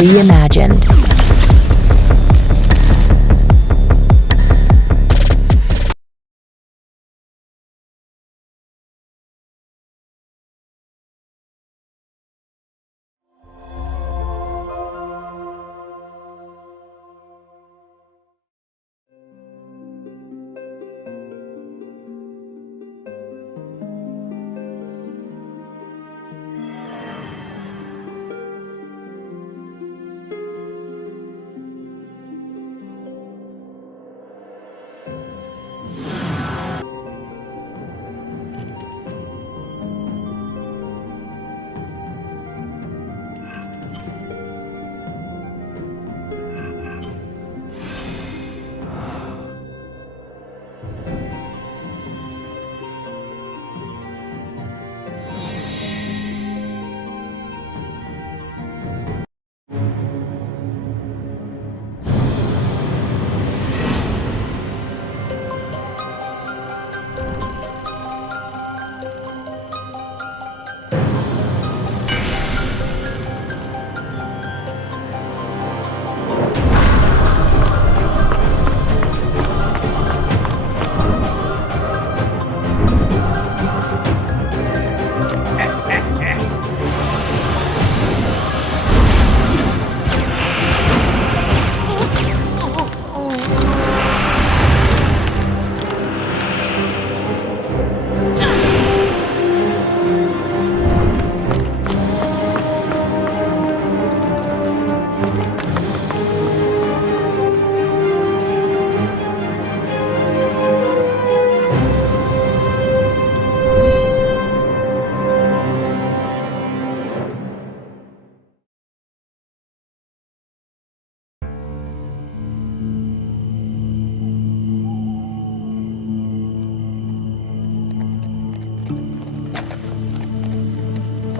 reimagined.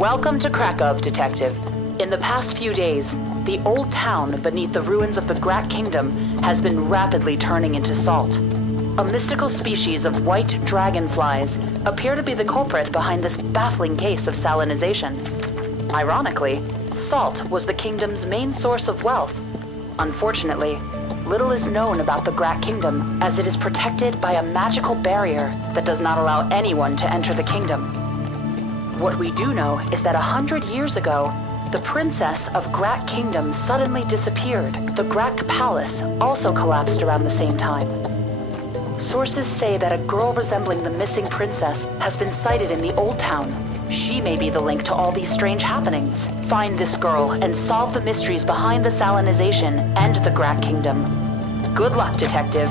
Welcome to Krakow, Detective. In the past few days, the old town beneath the ruins of the Grak Kingdom has been rapidly turning into salt. A mystical species of white dragonflies appear to be the culprit behind this baffling case of salinization. Ironically, salt was the kingdom's main source of wealth. Unfortunately, little is known about the Grak Kingdom, as it is protected by a magical barrier that does not allow anyone to enter the kingdom. What we do know is that 100 years ago, the Princess of Grak Kingdom suddenly disappeared. The Grak Palace also collapsed around the same time. Sources say that a girl resembling the missing princess has been sighted in the old town. She may be the link to all these strange happenings. Find this girl and solve the mysteries behind the salinization and the Grak Kingdom. Good luck, Detective.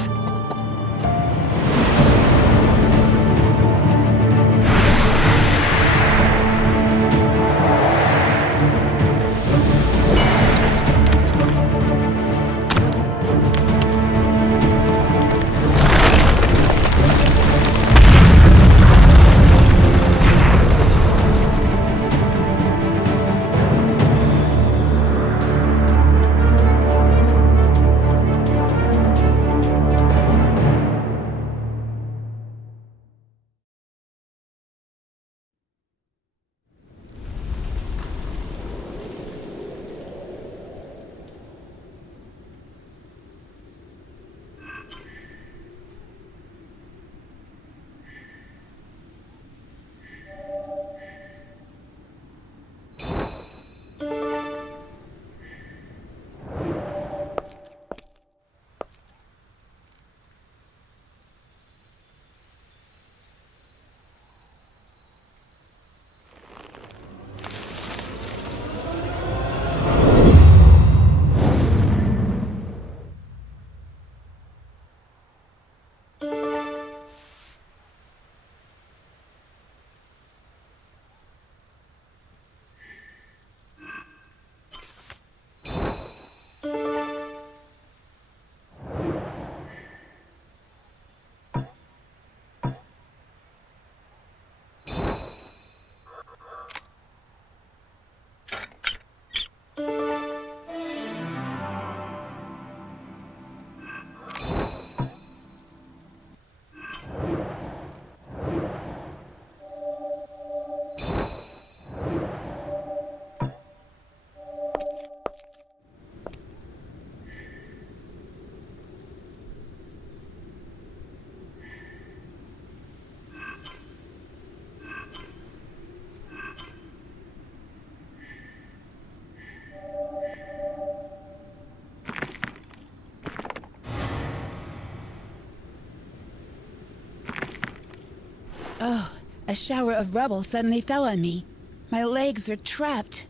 A shower of rubble suddenly fell on me. My legs are trapped.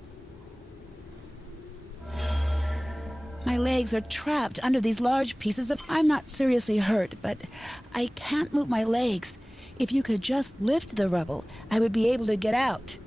My legs are trapped under these large pieces of... I'm not seriously hurt, but I can't move my legs. If you could just lift the rubble, I would be able to get out.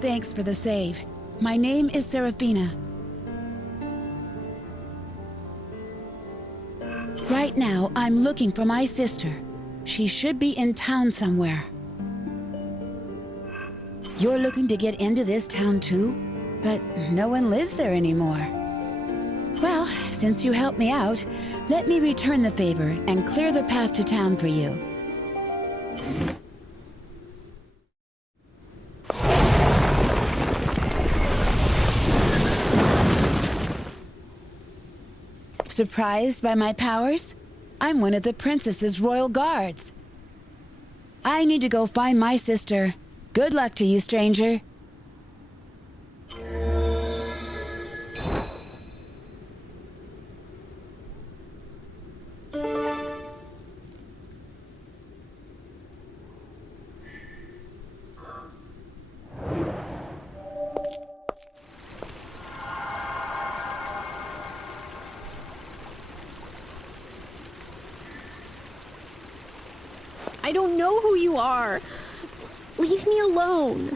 Thanks for the save. My name is Serafina. Right now, I'm looking for my sister. She should be in town somewhere. You're looking to get into this town too? But no one lives there anymore. Well, since you helped me out, let me return the favor and clear the path to town for you. Surprised by my powers? I'm one of the princess's royal guards. I need to go find my sister. Good luck to you, stranger. I don't know who you are. Leave me alone.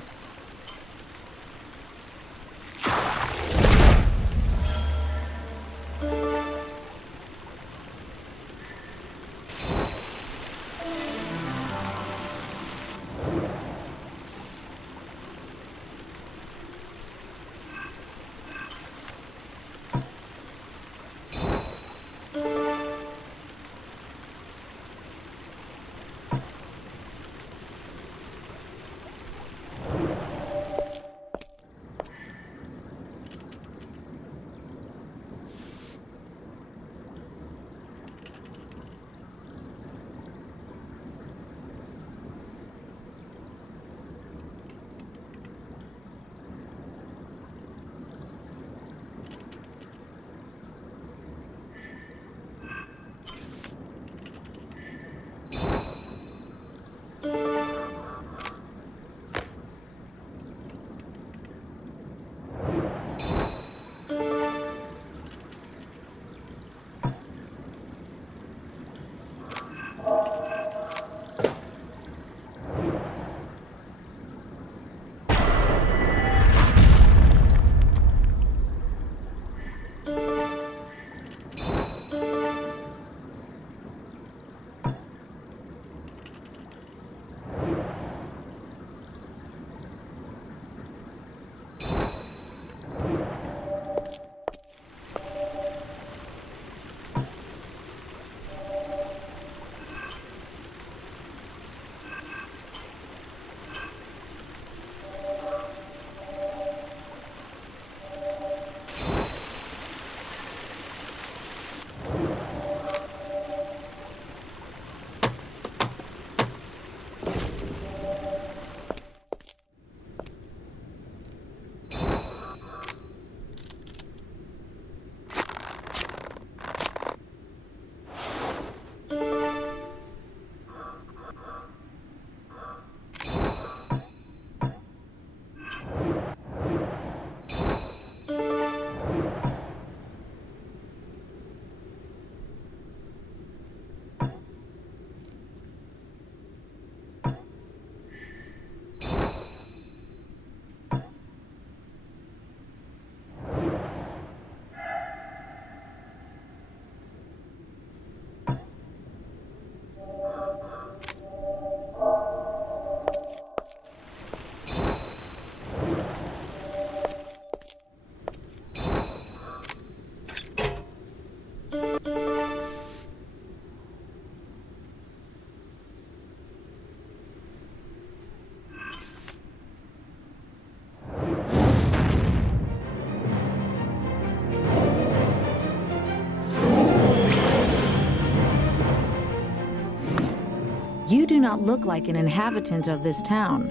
You do not look like an inhabitant of this town.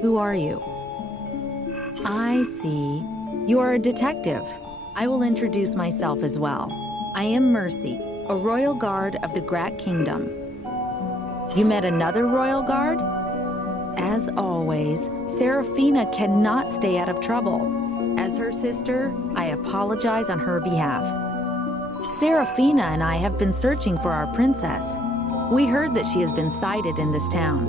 Who are you? I see. You are a detective. I will introduce myself as well. I am Mercy, a royal guard of the Grak Kingdom. You met another royal guard? As always, Seraphina cannot stay out of trouble. As her sister, I apologize on her behalf. Seraphina and I have been searching for our princess. We heard that she has been sighted in this town.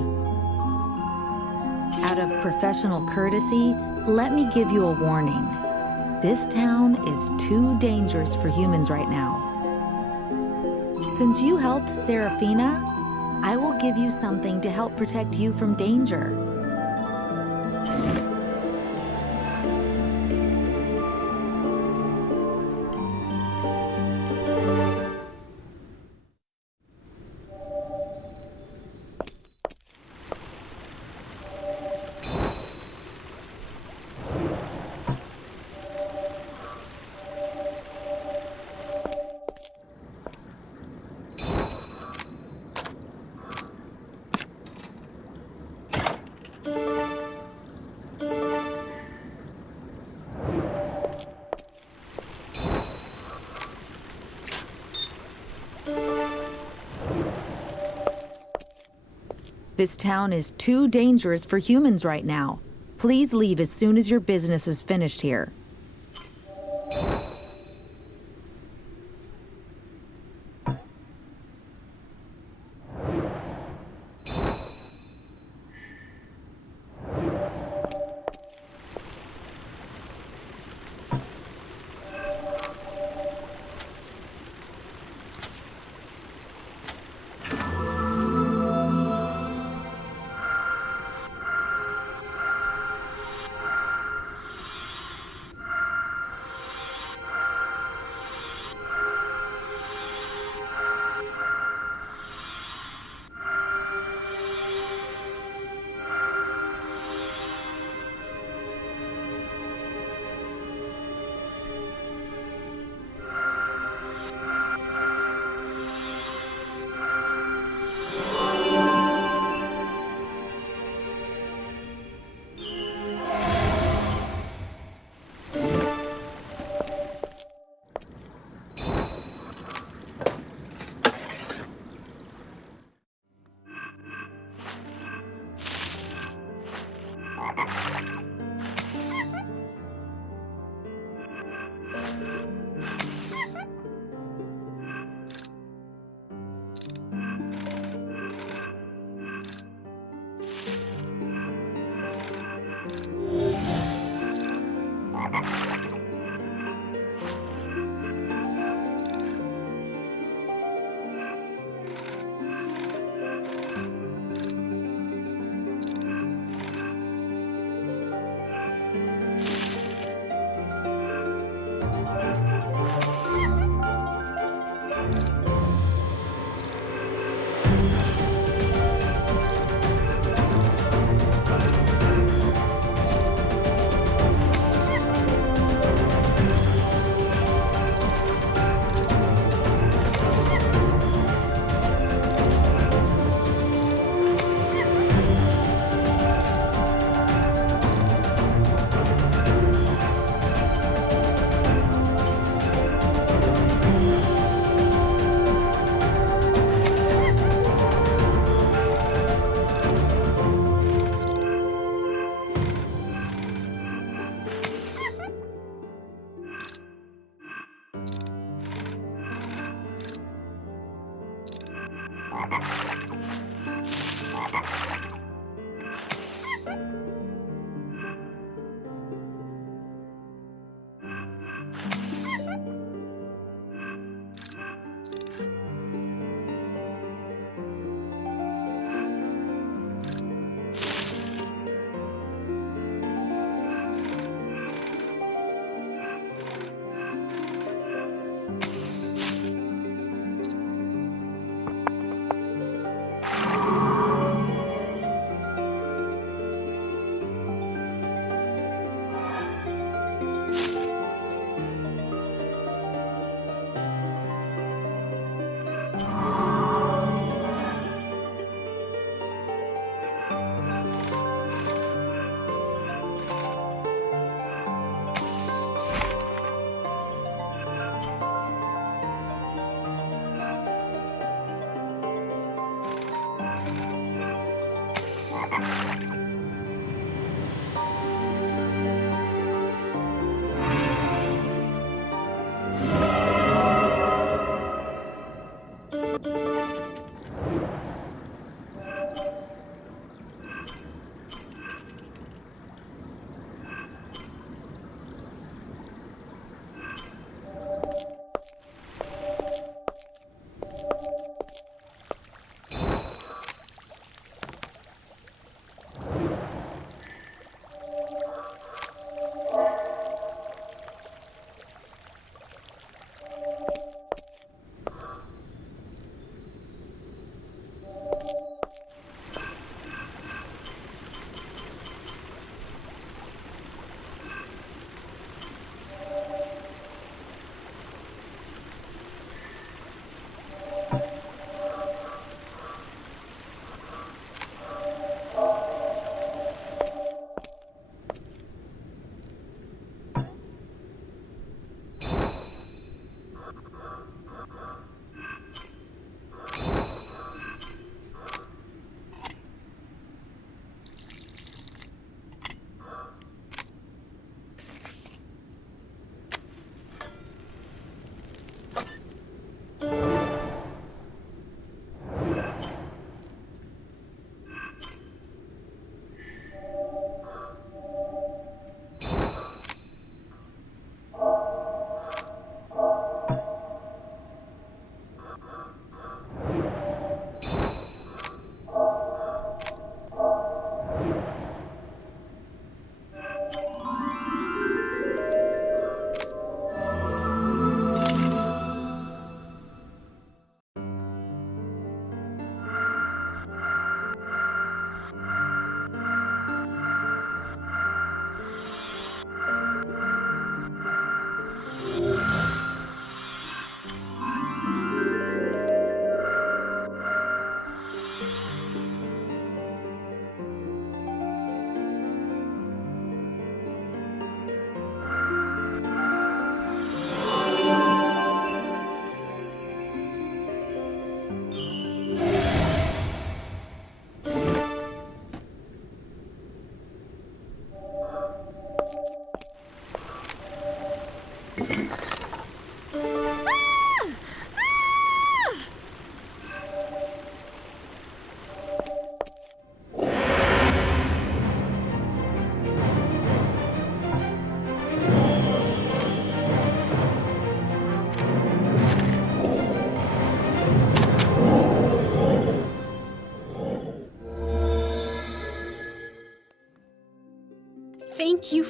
Out of professional courtesy, let me give you a warning. This town is too dangerous for humans right now. Since you helped Seraphina, I will give you something to help protect you from danger. This town is too dangerous for humans right now. Please leave as soon as your business is finished here.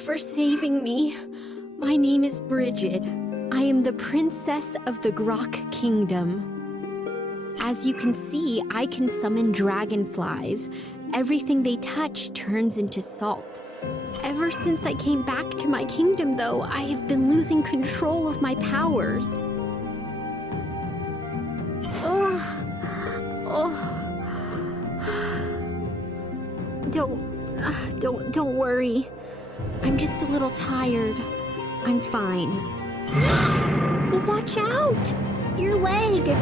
for saving me. My name is Bridget. I am the Princess of the Grak Kingdom. As you can see, I can summon dragonflies. Everything they touch turns into salt. Ever since I came back to my kingdom, though, I have been losing control of my powers. Don't worry. I'm just a little tired. I'm fine. Watch out! Your leg!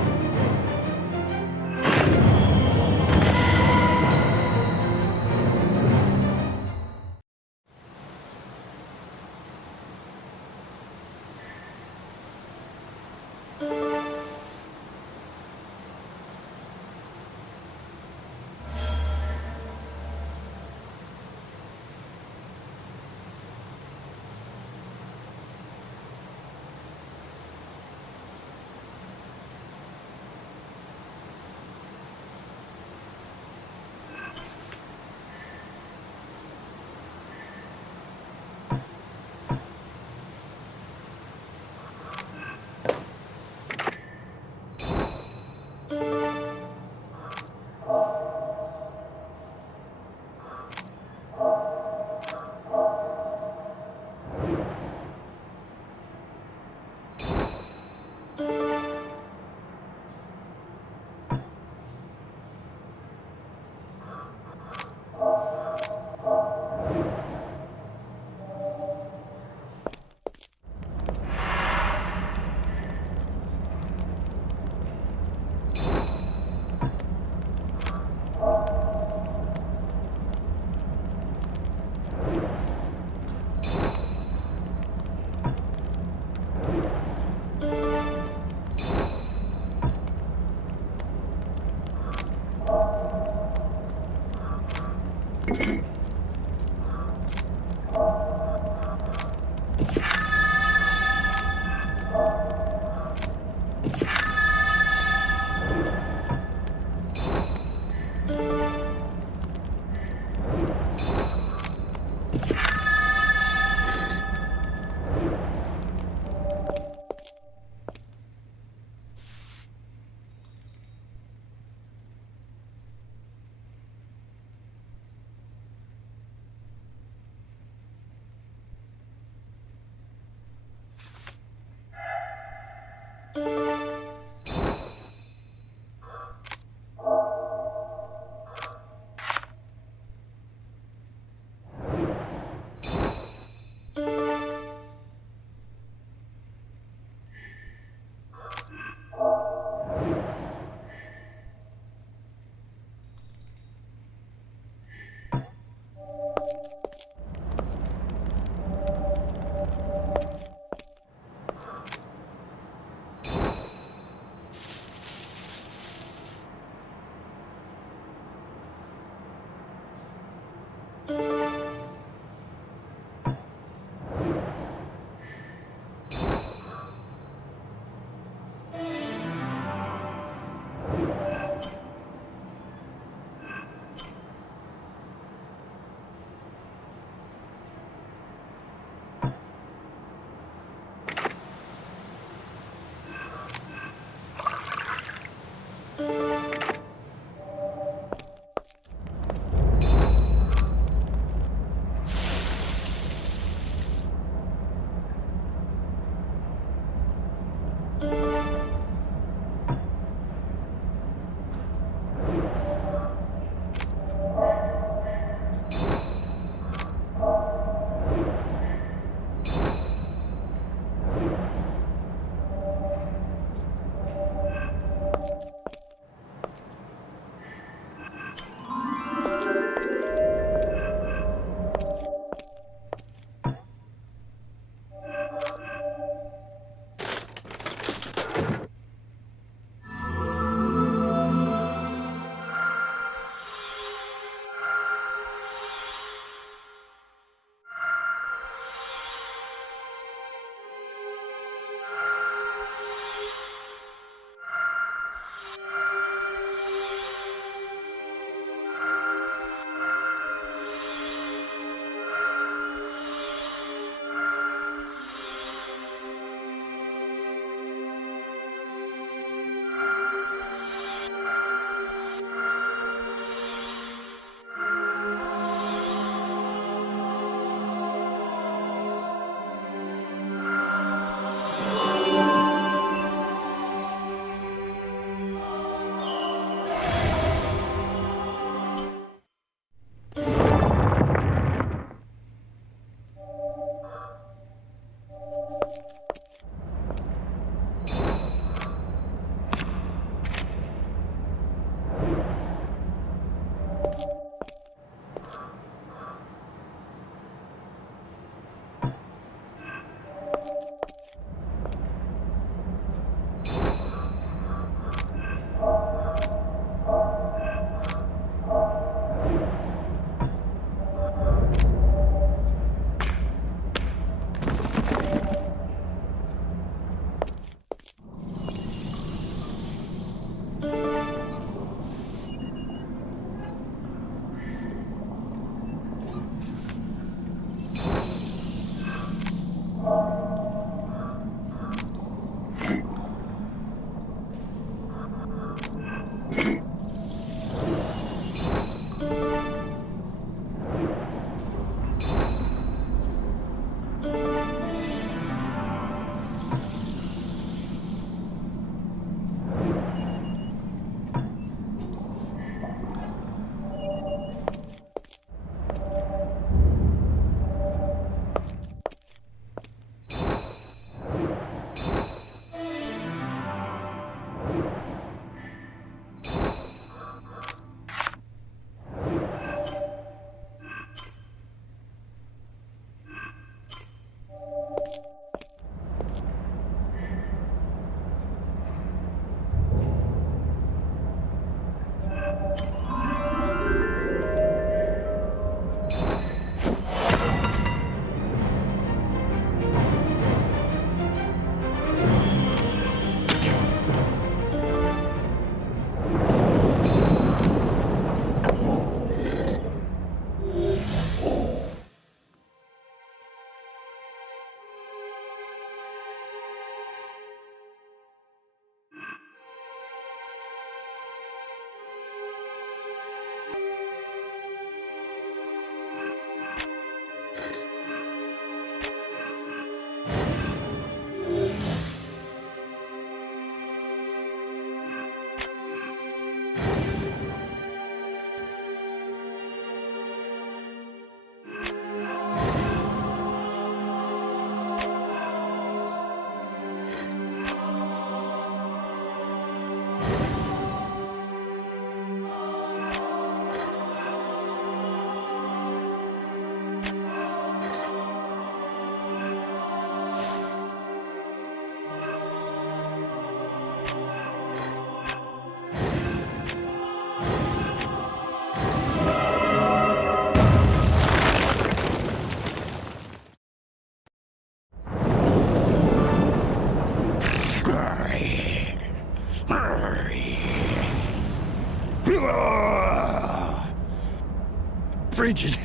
Bridget,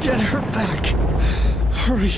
get her back. Hurry.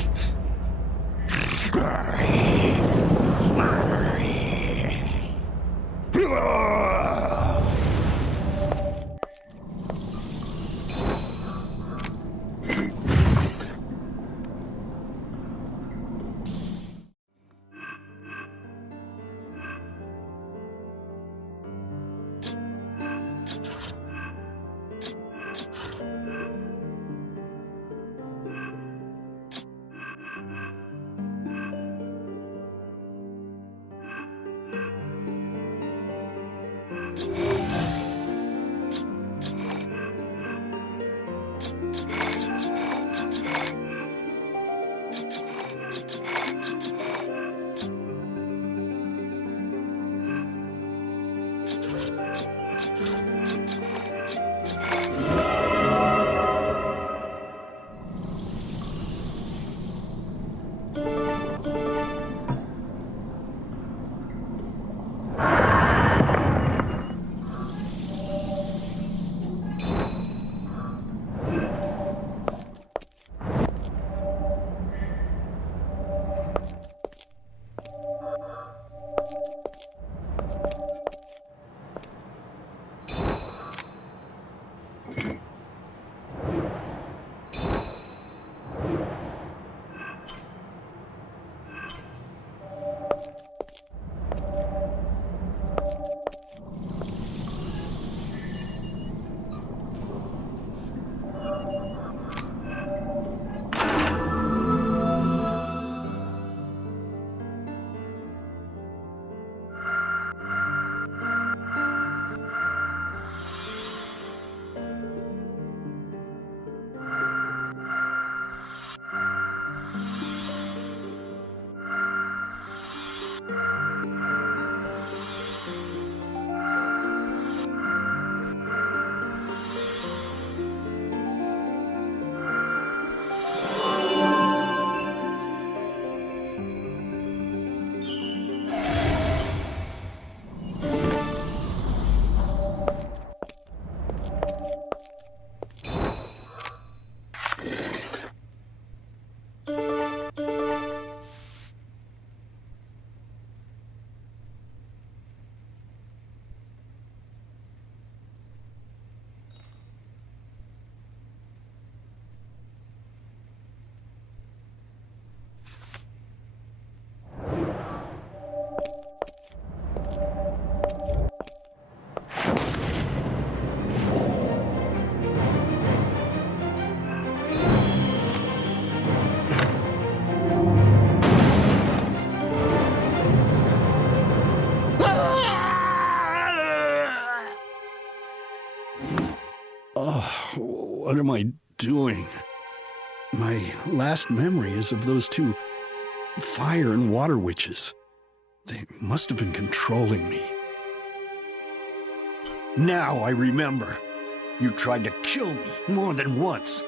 What am I doing? My last memory is of those two fire and water witches. They must have been controlling me. Now I remember. You tried to kill me more than once.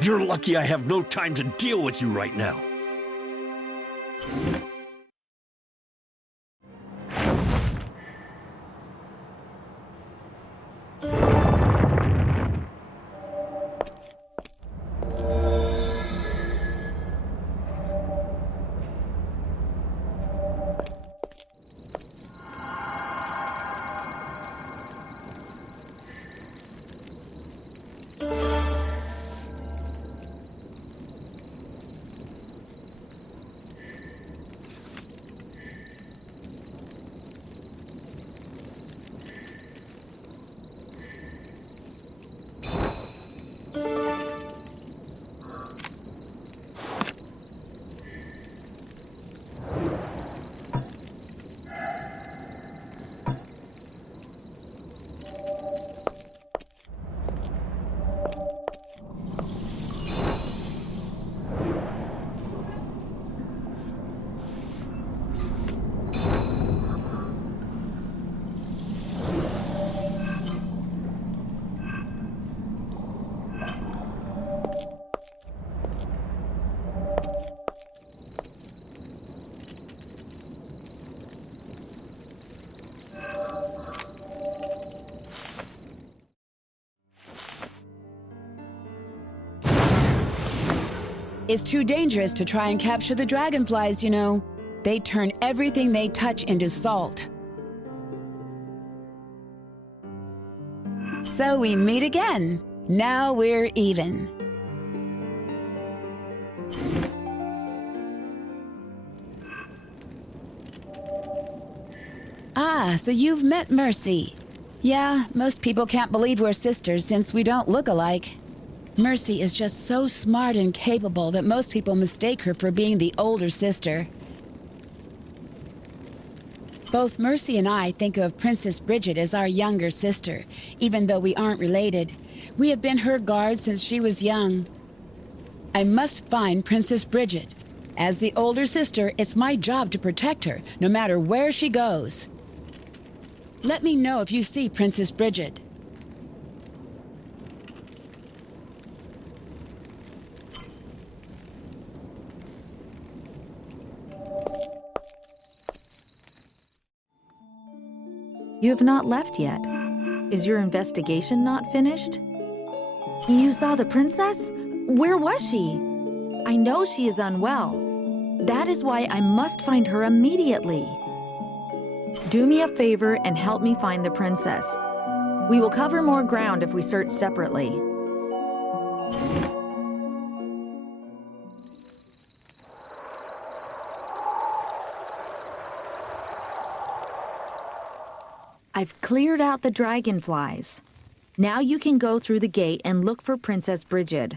You're lucky I have no time to deal with you right now. It's too dangerous to try and capture the dragonflies, you know. They turn everything they touch into salt. So we meet again. Now we're even. Ah, so you've met Mercy. Yeah, most people can't believe we're sisters since we don't look alike. Mercy is just so smart and capable that most people mistake her for being the older sister. Both Mercy and I think of Princess Bridget as our younger sister, even though we aren't related. We have been her guards since she was young. I must find Princess Bridget. As the older sister, it's my job to protect her, no matter where she goes. Let me know if you see Princess Bridget. You have not left yet. Is your investigation not finished? You saw the princess? Where was she? I know she is unwell. That is why I must find her immediately. Do me a favor and help me find the princess. We will cover more ground if we search separately. I've cleared out the dragonflies. Now you can go through the gate and look for Princess Bridget.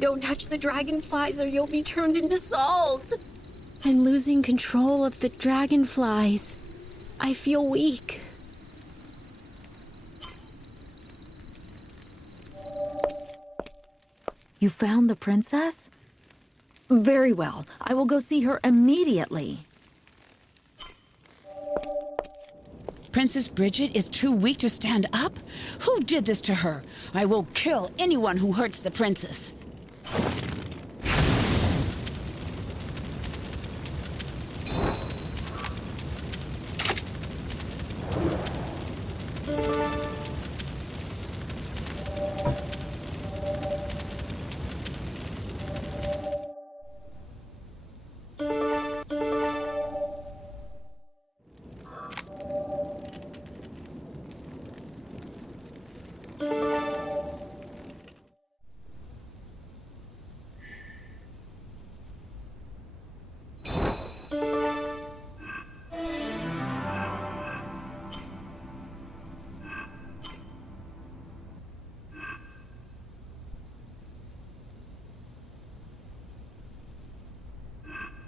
Don't touch the dragonflies or you'll be turned into salt. I'm losing control of the dragonflies. I feel weak. You found the princess? Very well. I will go see her immediately. Princess Bridget is too weak to stand up? Who did this to her? I will kill anyone who hurts the princess.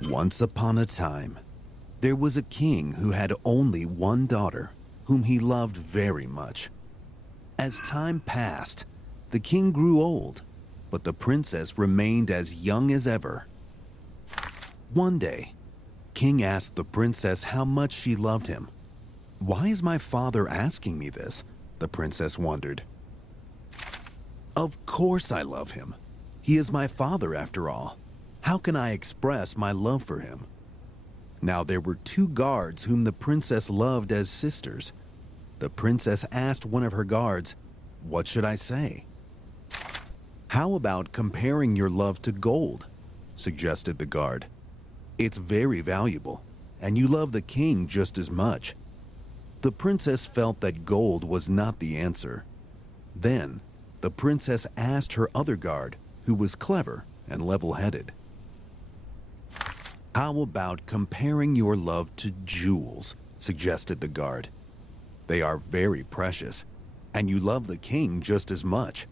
Once upon a time, there was a king who had only one daughter, whom he loved very much. As time passed, the king grew old, but the princess remained as young as ever. One day, King asked the princess how much she loved him. "Why is my father asking me this?" the princess wondered. "Of course I love him. He is my father after all. How can I express my love for him?" Now there were two guards whom the princess loved as sisters. The princess asked one of her guards, "What should I say?" "How about comparing your love to gold?" suggested the guard. "It's very valuable, and you love the king just as much." The princess felt that gold was not the answer. Then, the princess asked her other guard, who was clever and level-headed, "How about comparing your love to jewels?" suggested the guard. "They are very precious, and you love the king just as much."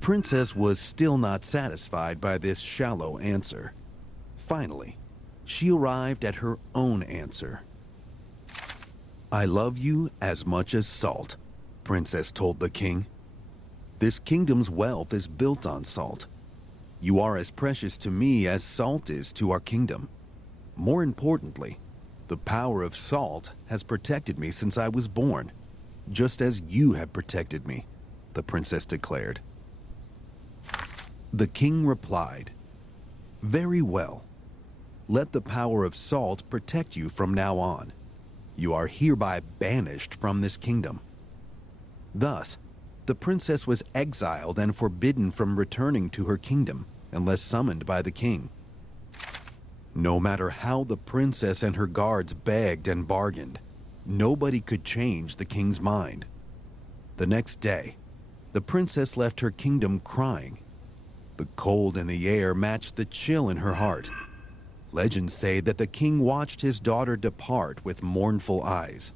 Princess was still not satisfied by this shallow answer. Finally, she arrived at her own answer. "I love you as much as salt," Princess told the king. This kingdom's wealth is built on salt. You are as precious to me as salt is to our kingdom. More importantly, the power of salt has protected me since I was born, just as you have protected me, the princess declared. The king replied, "Very well. Let the power of salt protect you from now on. You are hereby banished from this kingdom." Thus, the princess was exiled and forbidden from returning to her kingdom unless summoned by the king. No matter how the princess and her guards begged and bargained, nobody could change the king's mind. The next day, the princess left her kingdom crying. The cold in the air matched the chill in her heart. Legends say that the king watched his daughter depart with mournful eyes.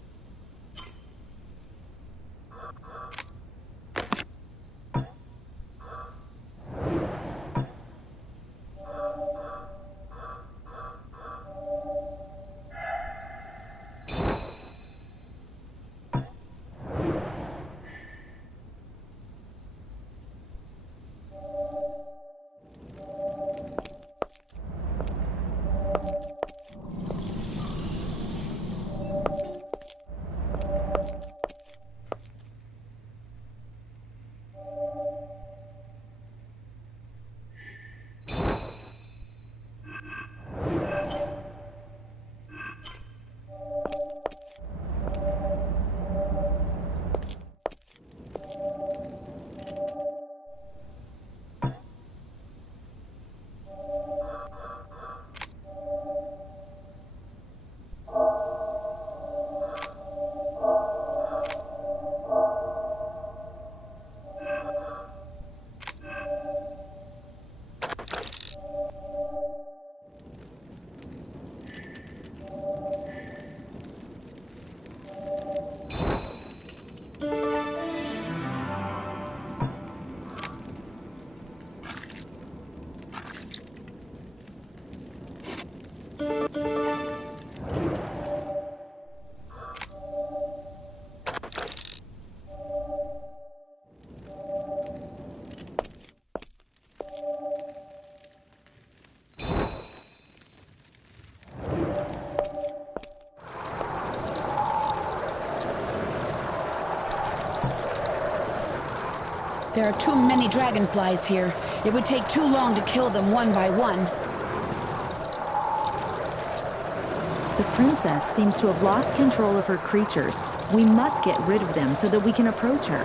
There are too many dragonflies here. It would take too long to kill them one by one. The princess seems to have lost control of her creatures. We must get rid of them so that we can approach her.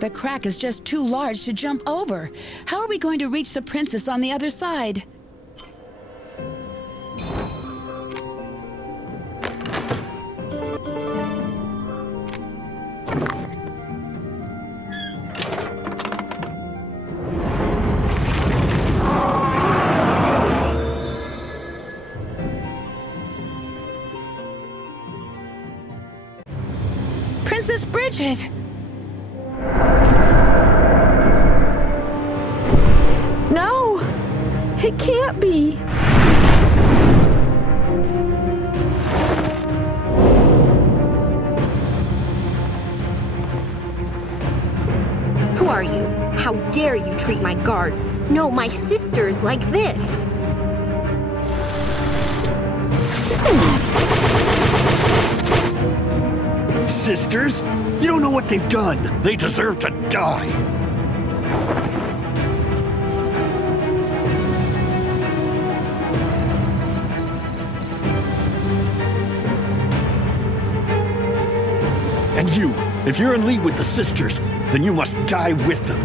The crack is just too large to jump over. How are we going to reach the princess on the other side? Princess Bridget! No! It can't be! Who are you? How dare you treat my guards, no, my sisters, like this? Sisters? You don't know what they've done. They deserve to die. And you, if you're in league with the sisters, then you must die with them.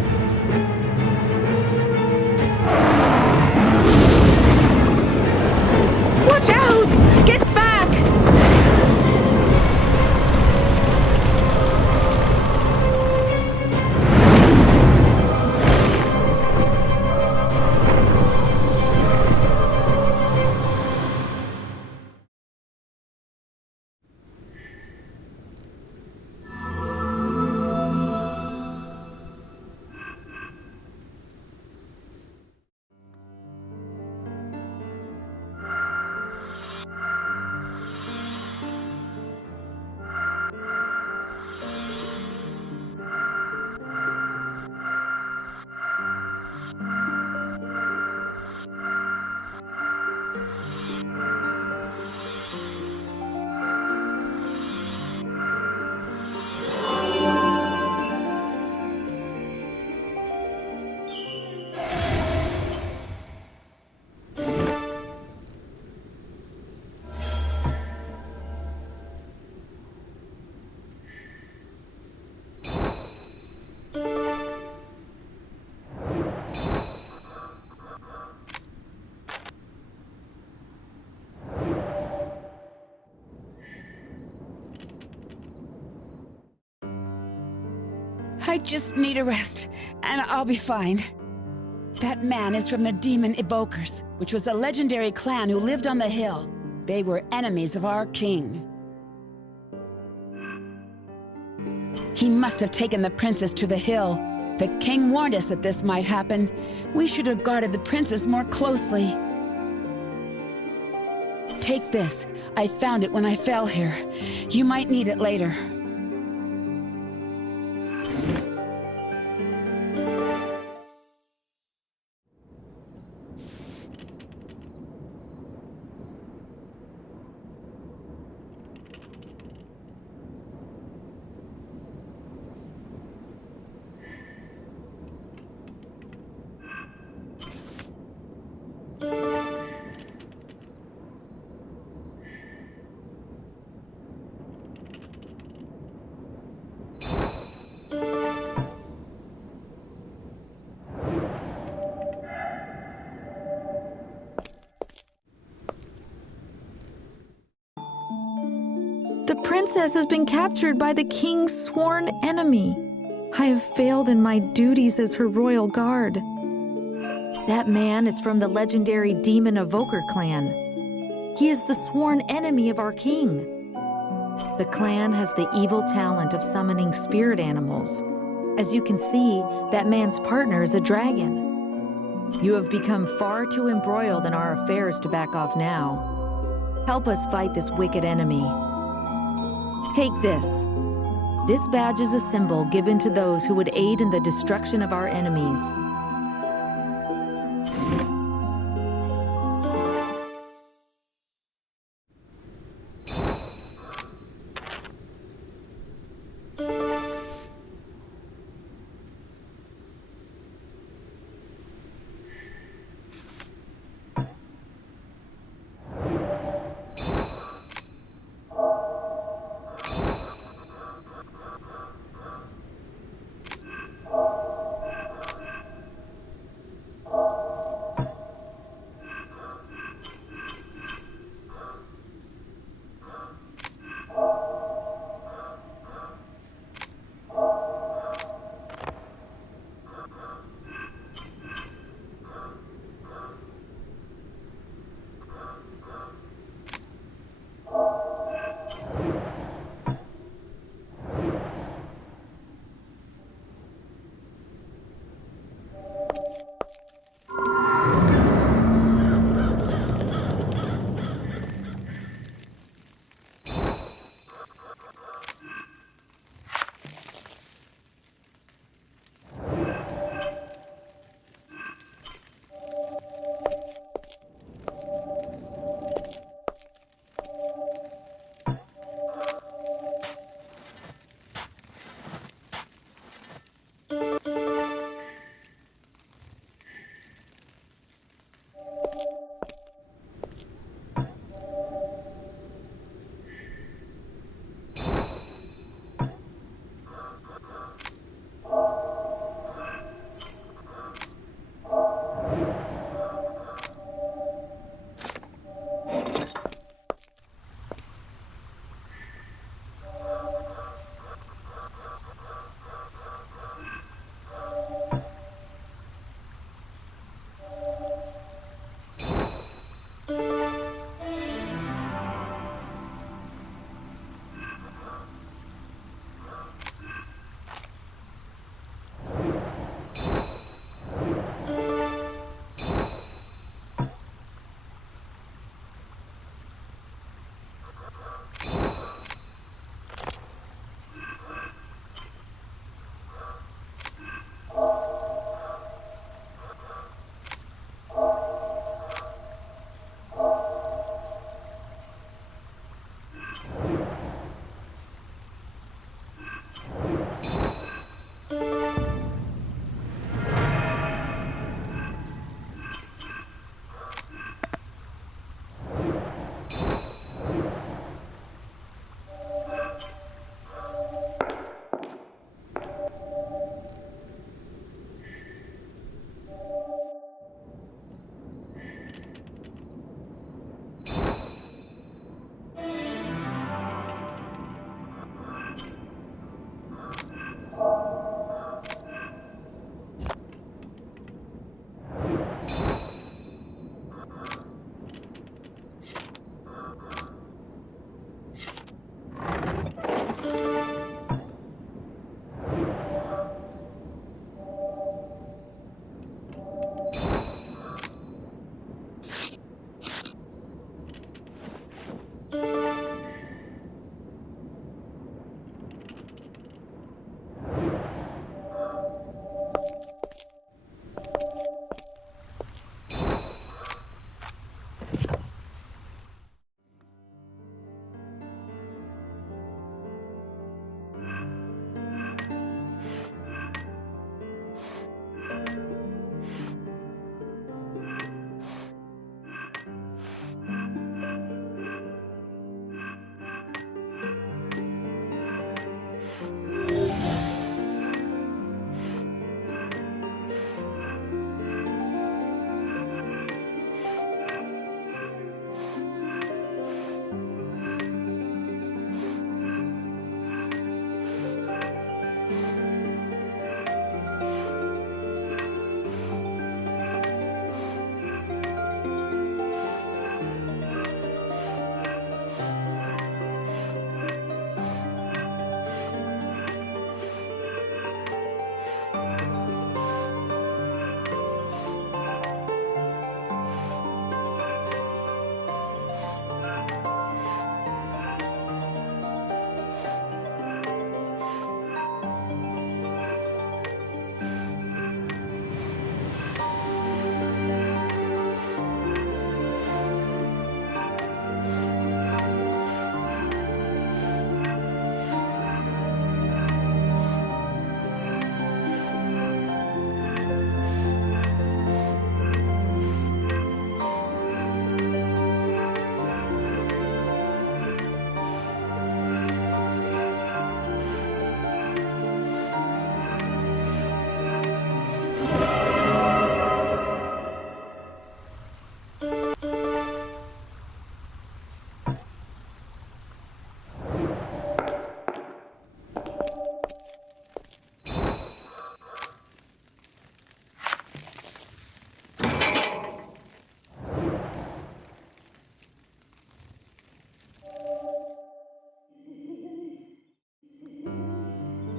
Watch out! Get back! I just need a rest, and I'll be fine. That man is from the Demon Evokers, which was a legendary clan who lived on the hill. They were enemies of our king. He must have taken the princess to the hill. The king warned us that this might happen. We should have guarded the princess more closely. Take this. I found it when I fell here. You might need it later. The princess has been captured by the king's sworn enemy. I have failed in my duties as her royal guard. That man is from the legendary Demon Evoker clan. He is the sworn enemy of our king. The clan has the evil talent of summoning spirit animals. As you can see, that man's partner is a dragon. You have become far too embroiled in our affairs to back off now. Help us fight this wicked enemy. Take this. This badge is a symbol given to those who would aid in the destruction of our enemies.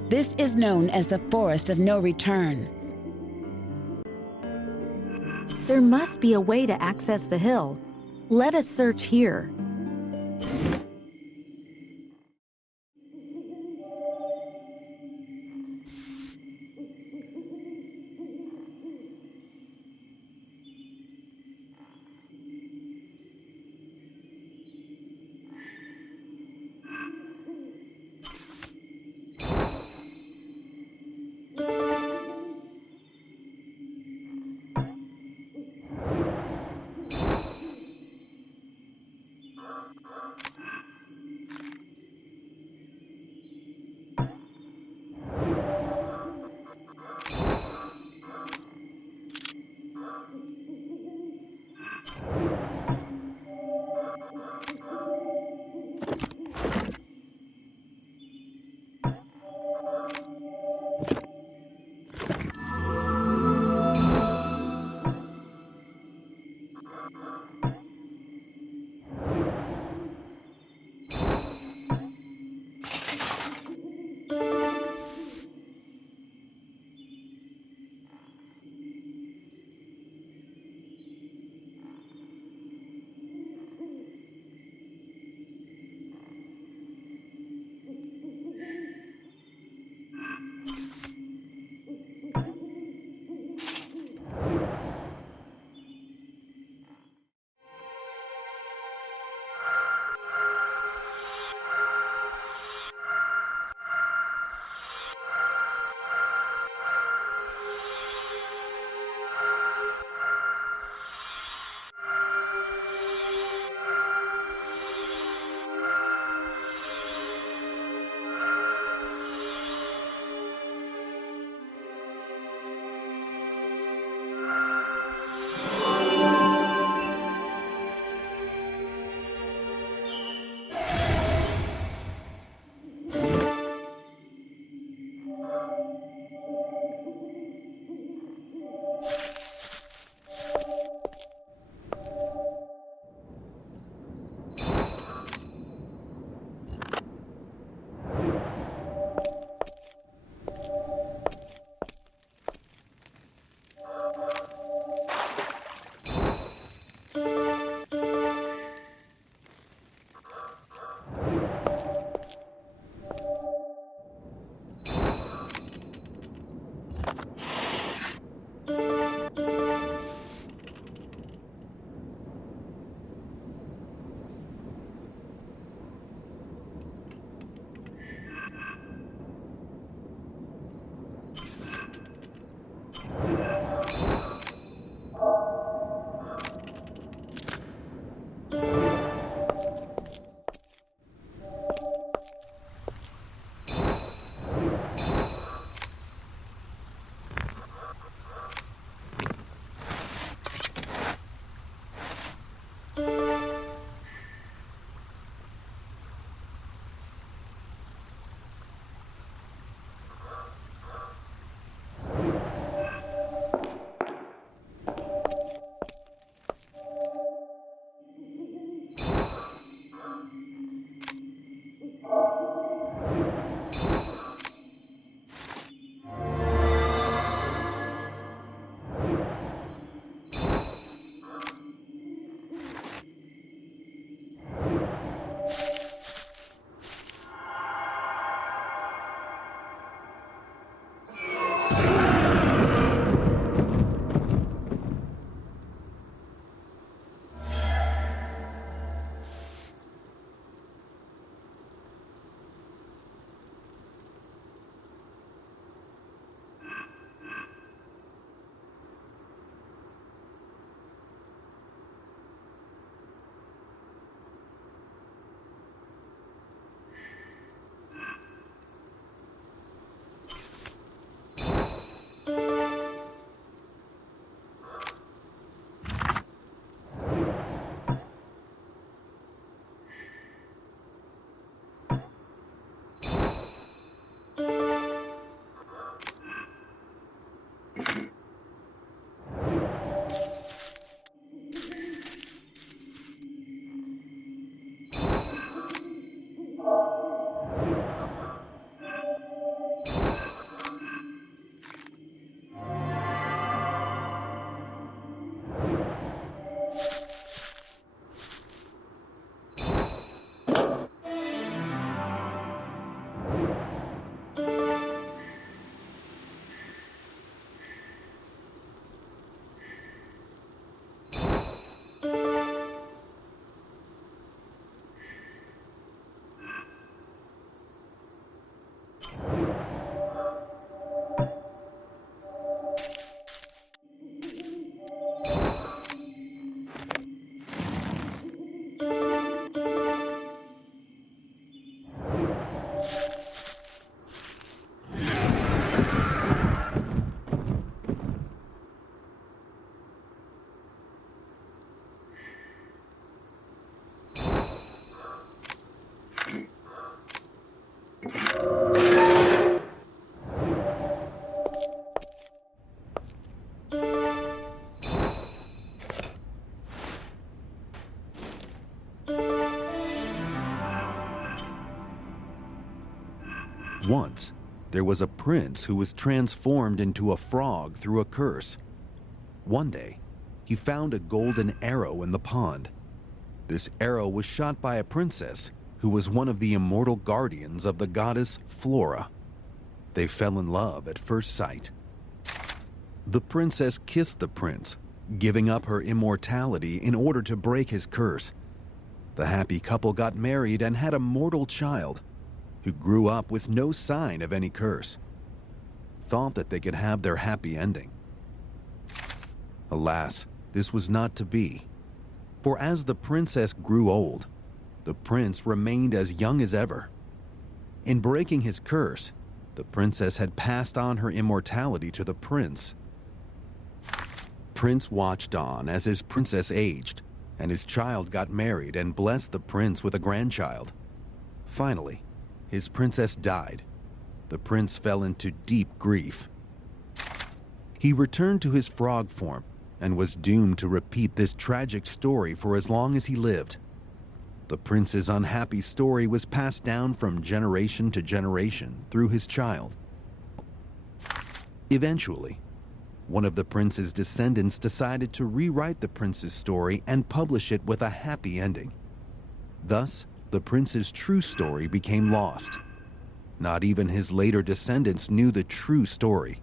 This is known as the Forest of No Return. There must be a way to access the hill. Let us search here. Once, there was a prince who was transformed into a frog through a curse. One day, he found a golden arrow in the pond. This arrow was shot by a princess who was one of the immortal guardians of the goddess Flora. They fell in love at first sight. The princess kissed the prince, giving up her immortality in order to break his curse. The happy couple got married and had a mortal child who grew up with no sign of any curse. Thought that they could have their happy ending. Alas, this was not to be. For as the princess grew old, the prince remained as young as ever. In breaking his curse, the princess had passed on her immortality to the prince. Prince watched on as his princess aged, and his child got married and blessed the prince with a grandchild. Finally, his princess died. The prince fell into deep grief. He returned to his frog form and was doomed to repeat this tragic story for as long as he lived. The prince's unhappy story was passed down from generation to generation through his child. Eventually, one of the prince's descendants decided to rewrite the prince's story and publish it with a happy ending. Thus, the prince's true story became lost. Not even his later descendants knew the true story.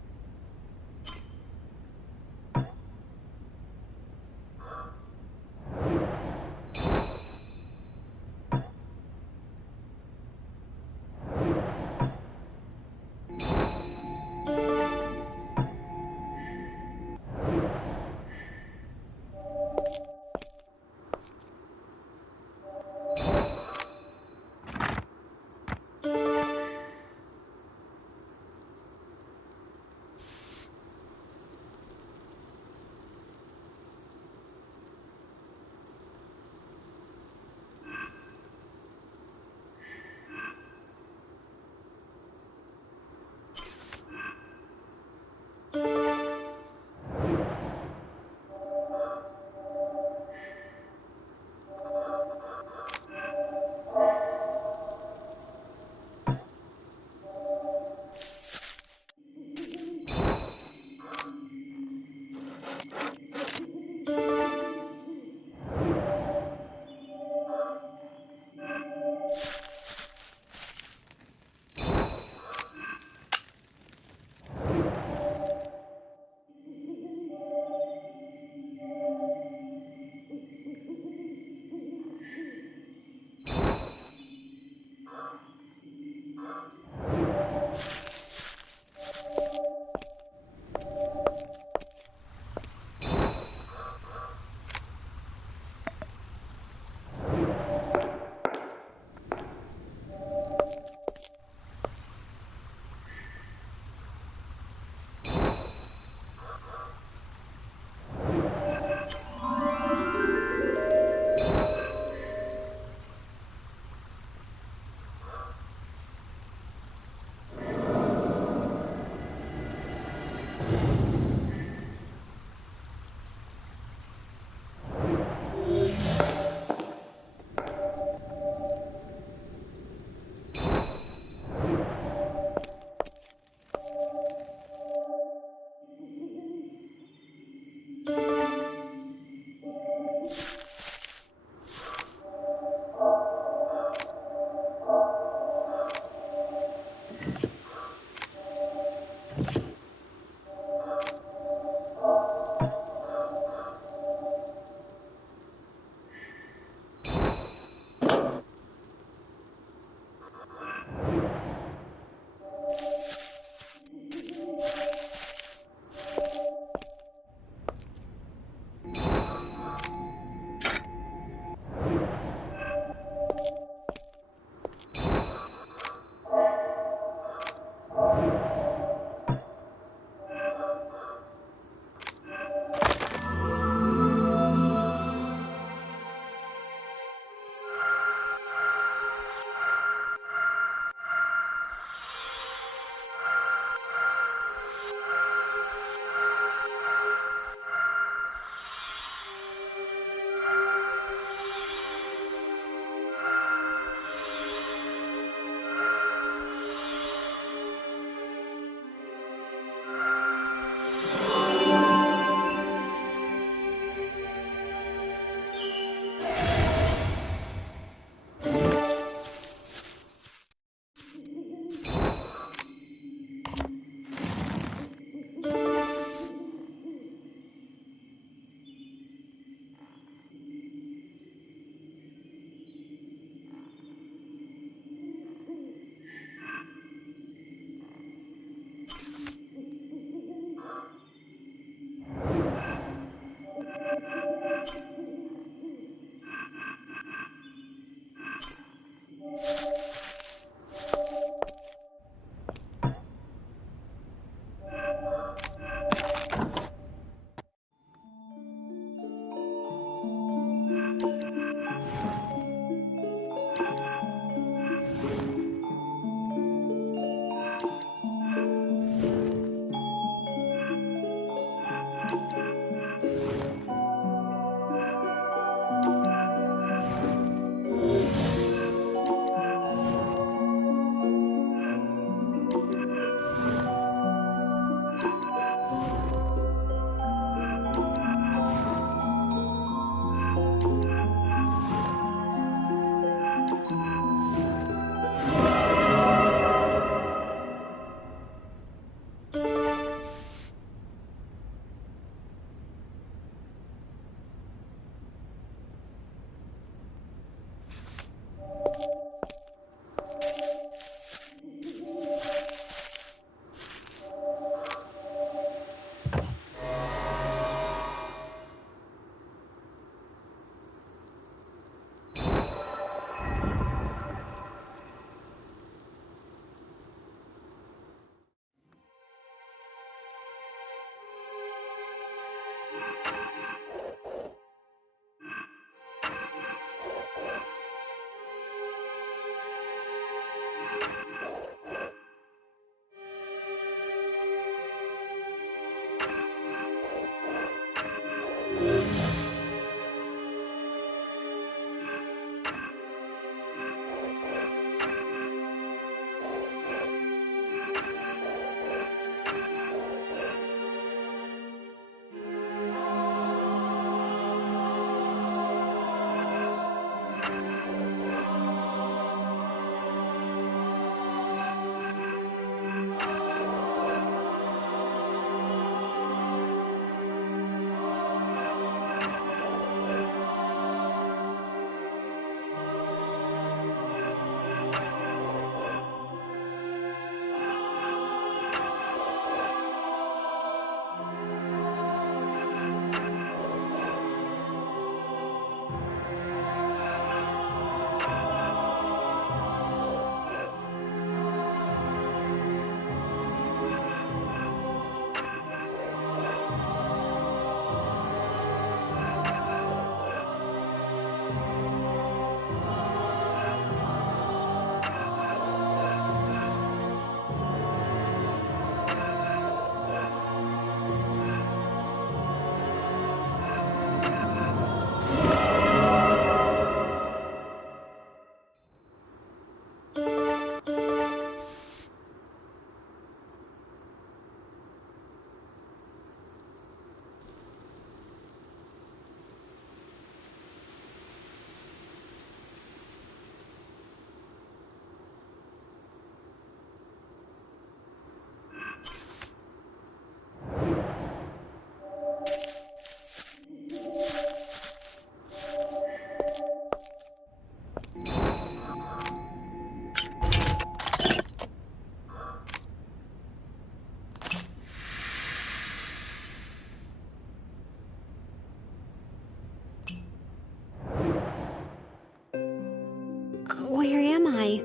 Where am I?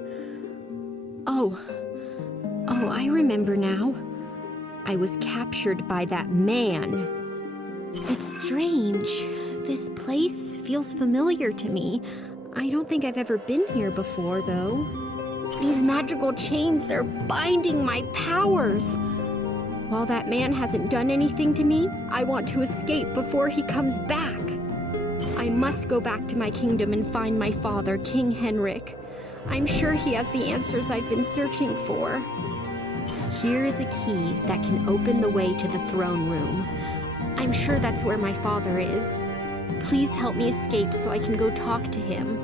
Oh, I remember now. I was captured by that man. It's strange. This place feels familiar to me. I don't think I've ever been here before, though. These magical chains are binding my powers. While that man hasn't done anything to me, I want to escape before he comes back. I must go back to my kingdom and find my father, King Henrik. I'm sure he has the answers I've been searching for. Here is a key that can open the way to the throne room. I'm sure that's where my father is. Please help me escape so I can go talk to him.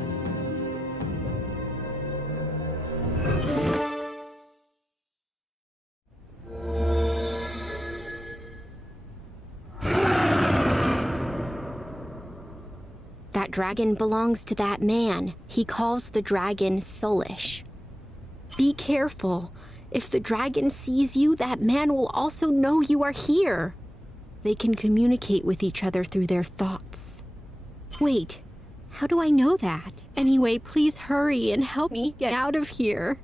That dragon belongs to that man. He calls the dragon soulish. Be careful. If the dragon sees you, that man will also know you are here. They can communicate with each other through their thoughts. Wait, how do I know that? Anyway, please hurry and help me get out of here.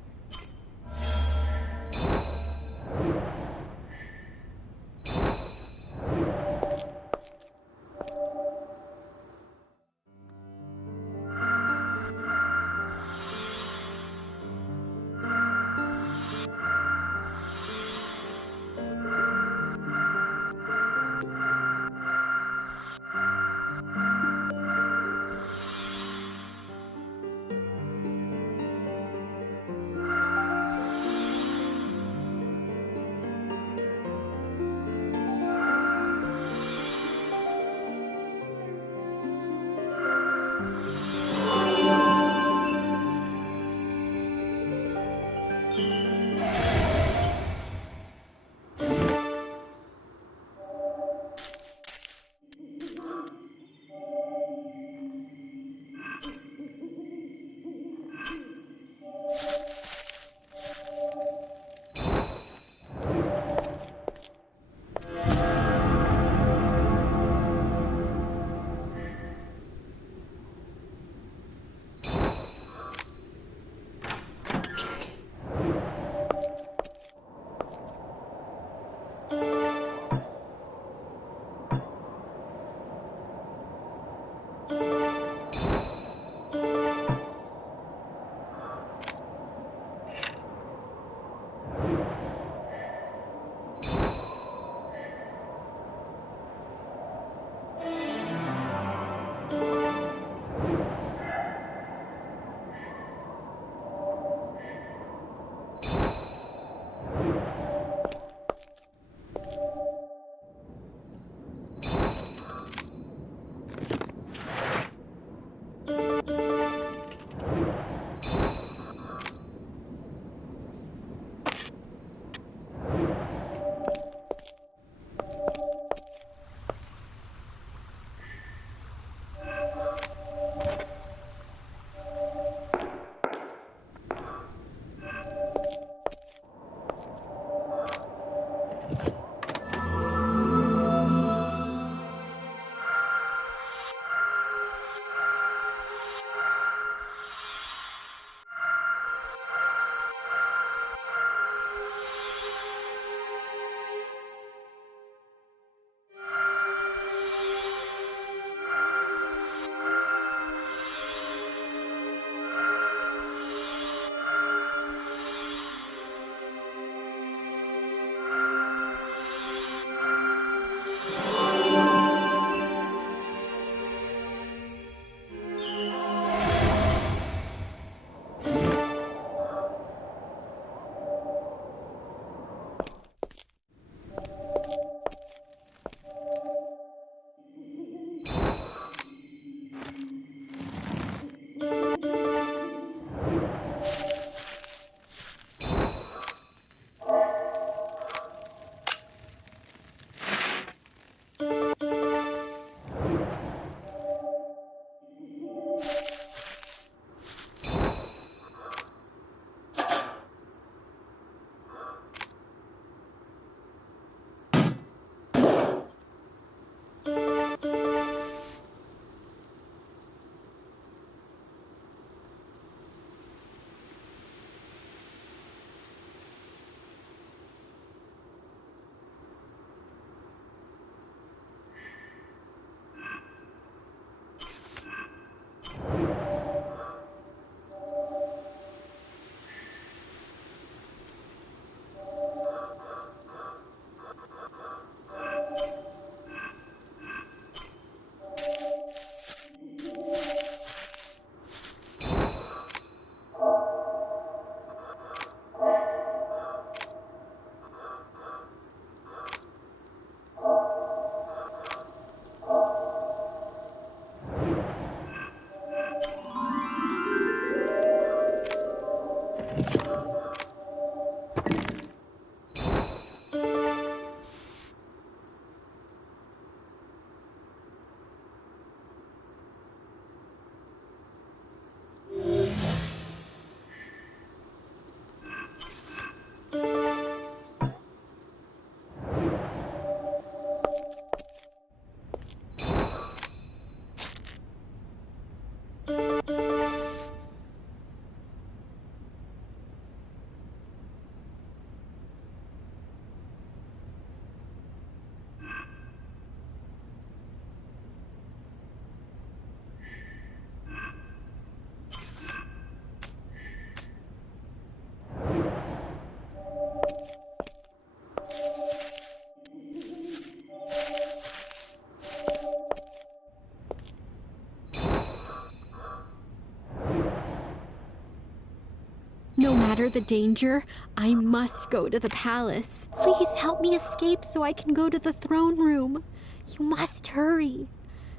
No matter the danger, I must go to the palace. Please help me escape so I can go to the throne room. You must hurry.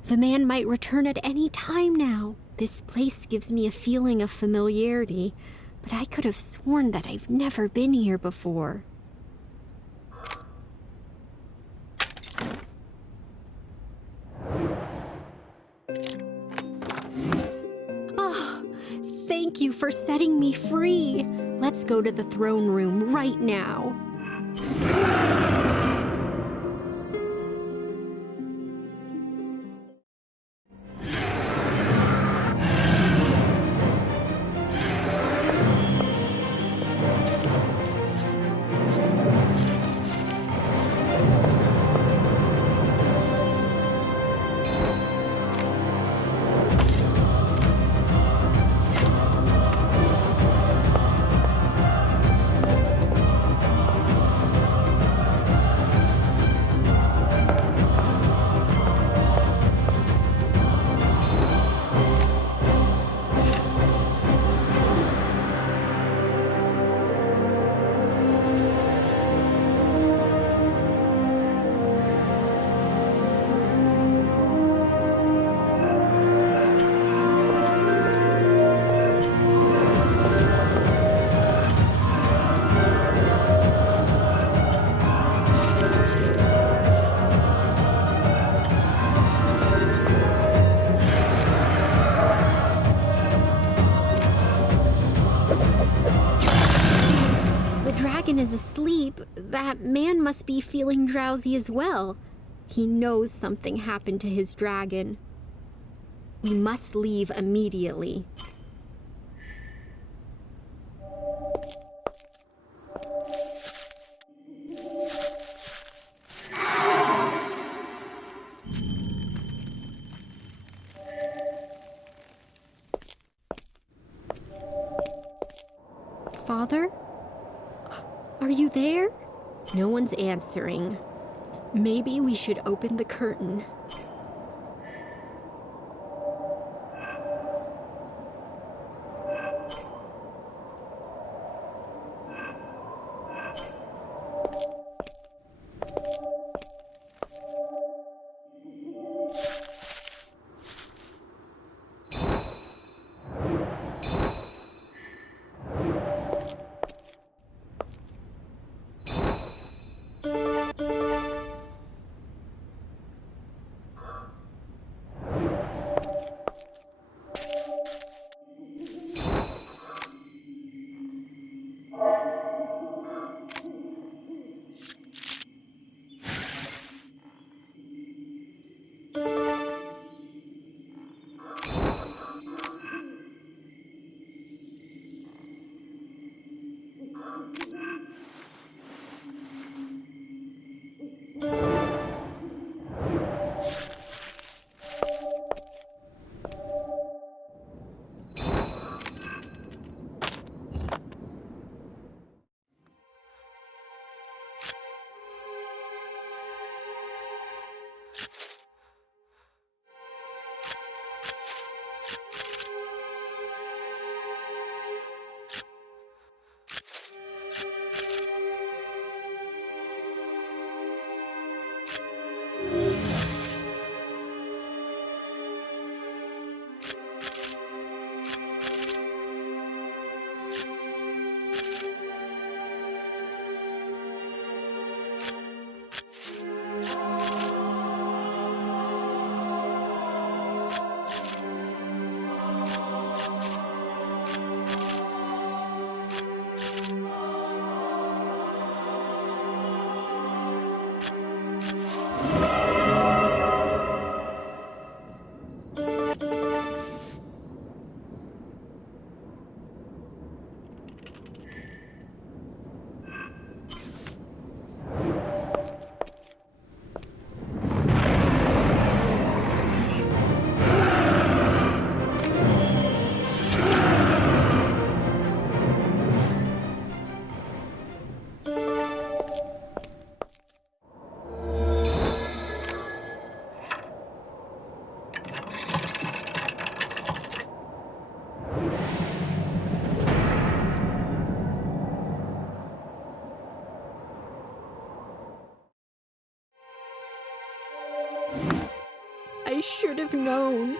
The man might return at any time now. This place gives me a feeling of familiarity, but I could have sworn that I've never been here before. Thank you for setting me free. Let's go to the throne room right now. dragon is asleep, that man must be feeling drowsy as well. He knows something happened to his dragon. We must leave immediately. Father? Are you there? No one's answering. Maybe we should open the curtain. I should have known.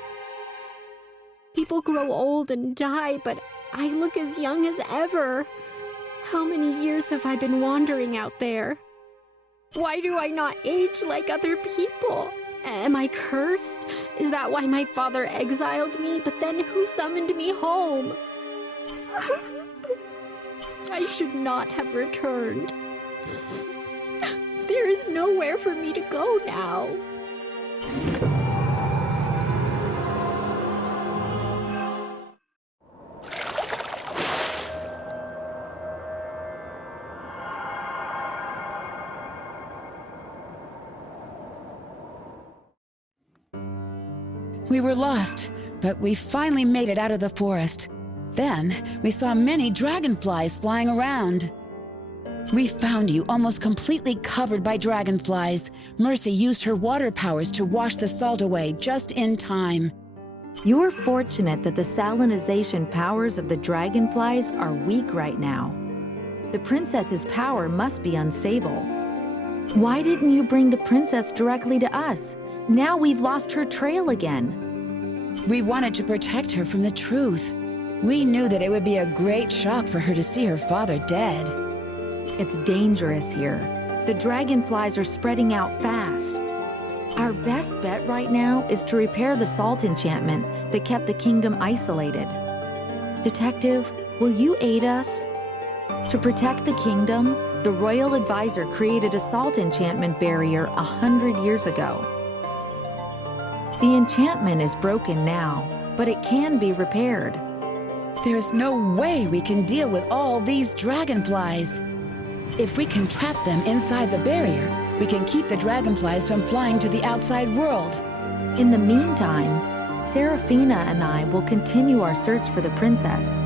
People grow old and die, but I look as young as ever. How many years have I been wandering out there? Why do I not age like other people? Am I cursed? Is that why my father exiled me? But then who summoned me home? I should not have returned. There is nowhere for me to go now. We were lost, but we finally made it out of the forest. Then, we saw many dragonflies flying around. We found you almost completely covered by dragonflies. Mercy used her water powers to wash the salt away just in time. You're fortunate that the salinization powers of the dragonflies are weak right now. The princess's power must be unstable. Why didn't you bring the princess directly to us? Now we've lost her trail again. We wanted to protect her from the truth. We knew that it would be a great shock for her to see her father dead. It's dangerous here. The dragonflies are spreading out fast. Our best bet right now is to repair the salt enchantment that kept the kingdom isolated. Detective, will you aid us? To protect the kingdom, the royal advisor created a salt enchantment barrier 100 years ago. The enchantment is broken now, but it can be repaired. There's no way we can deal with all these dragonflies. If we can trap them inside the barrier, we can keep the dragonflies from flying to the outside world. In the meantime, Serafina and I will continue our search for the princess.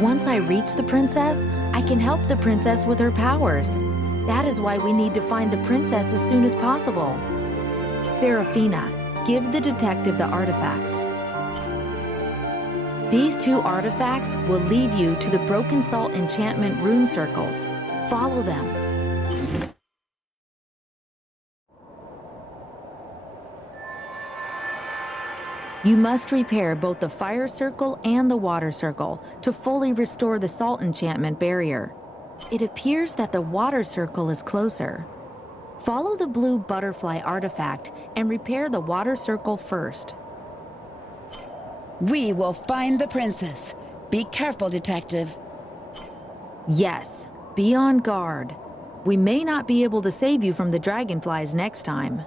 Once I reach the princess, I can help the princess with her powers. That is why we need to find the princess as soon as possible. Serafina, give the detective the artifacts. These 2 artifacts will lead you to the broken salt enchantment rune circles. Follow them. You must repair both the fire circle and the water circle to fully restore the salt enchantment barrier. It appears that the water circle is closer. Follow the blue butterfly artifact and repair the water circle first. We will find the princess. Be careful, detective. Yes, be on guard. We may not be able to save you from the dragonflies next time.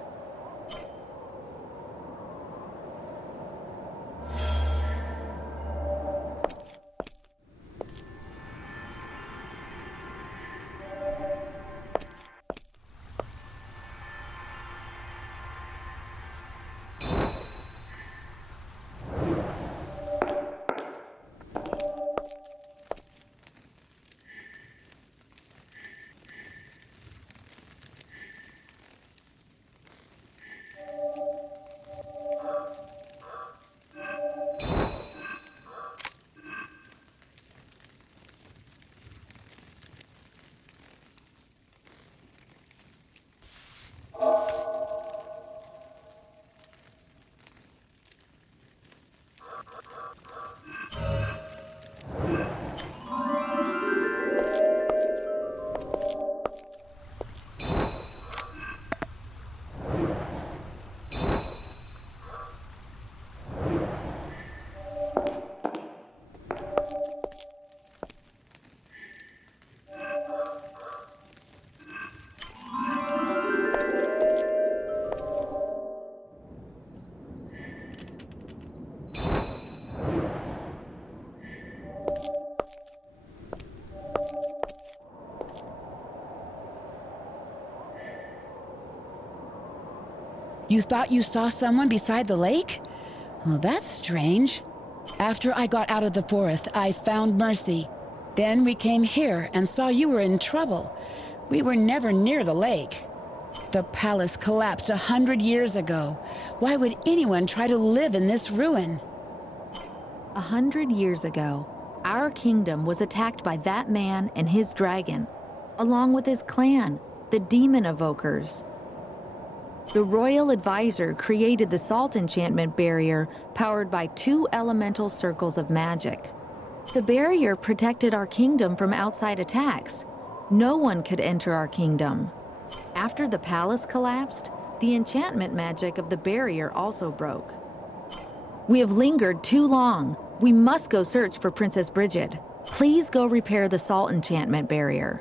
You thought you saw someone beside the lake? Well, that's strange. After I got out of the forest, I found Mercy. Then we came here and saw you were in trouble. We were never near the lake. The palace collapsed 100 years ago. Why would anyone try to live in this ruin? 100 years ago, our kingdom was attacked by that man and his dragon, along with his clan, the demon evokers. The royal advisor created the salt enchantment barrier powered by 2 elemental circles of magic. The barrier protected our kingdom from outside attacks. No one could enter our kingdom. After the palace collapsed, the enchantment magic of the barrier also broke. We have lingered too long. We must go search for Princess Bridget. Please go repair the salt enchantment barrier.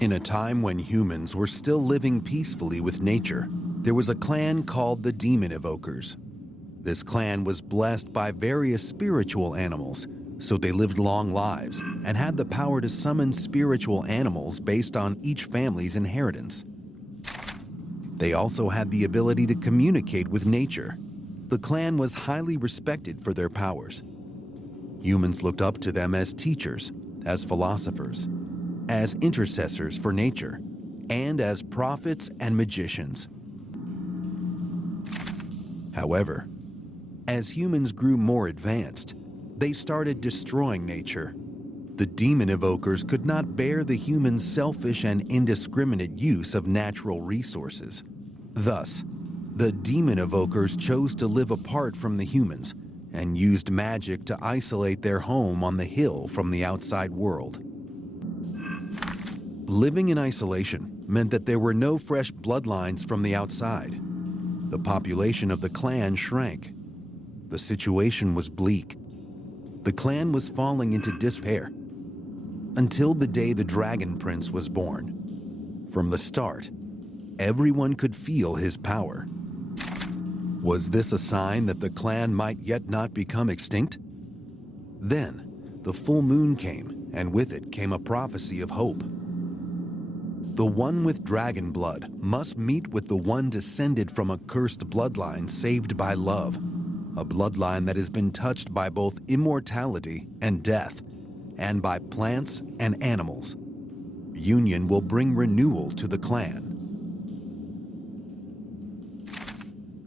In a time when humans were still living peacefully with nature, there was a clan called the Demon Evokers. This clan was blessed by various spiritual animals, so they lived long lives and had the power to summon spiritual animals based on each family's inheritance. They also had the ability to communicate with nature. The clan was highly respected for their powers. Humans looked up to them as teachers, as philosophers, as intercessors for nature, and as prophets and magicians. However, as humans grew more advanced, they started destroying nature. The demon evokers could not bear the humans' selfish and indiscriminate use of natural resources. Thus, the demon evokers chose to live apart from the humans and used magic to isolate their home on the hill from the outside world. Living in isolation meant that there were no fresh bloodlines from the outside. The population of the clan shrank. The situation was bleak. The clan was falling into despair until the day the Dragon Prince was born. From the start, everyone could feel his power. Was this a sign that the clan might yet not become extinct? Then, the full moon came, and with it came a prophecy of hope. The one with dragon blood must meet with the one descended from a cursed bloodline saved by love, a bloodline that has been touched by both immortality and death, and by plants and animals. Union will bring renewal to the clan.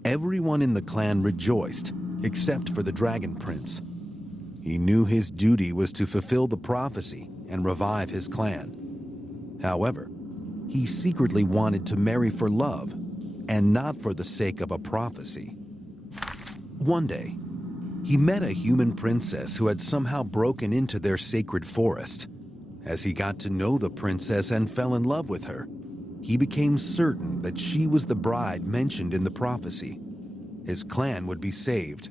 Everyone in the clan rejoiced, except for the Dragon Prince. He knew his duty was to fulfill the prophecy and revive his clan. However, he secretly wanted to marry for love, and not for the sake of a prophecy. One day, he met a human princess who had somehow broken into their sacred forest. As he got to know the princess and fell in love with her, he became certain that she was the bride mentioned in the prophecy. His clan would be saved.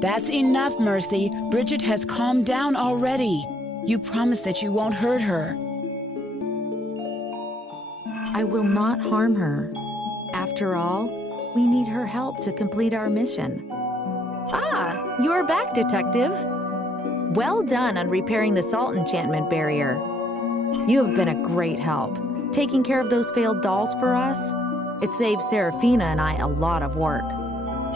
That's enough, Mercy. Bridget has calmed down already. You promise that you won't hurt her. I will not harm her. After all, we need her help to complete our mission. Ah, you're back, Detective. Well done on repairing the salt enchantment barrier. You have been a great help. Taking care of those failed dolls for us, it saved Serafina and I a lot of work.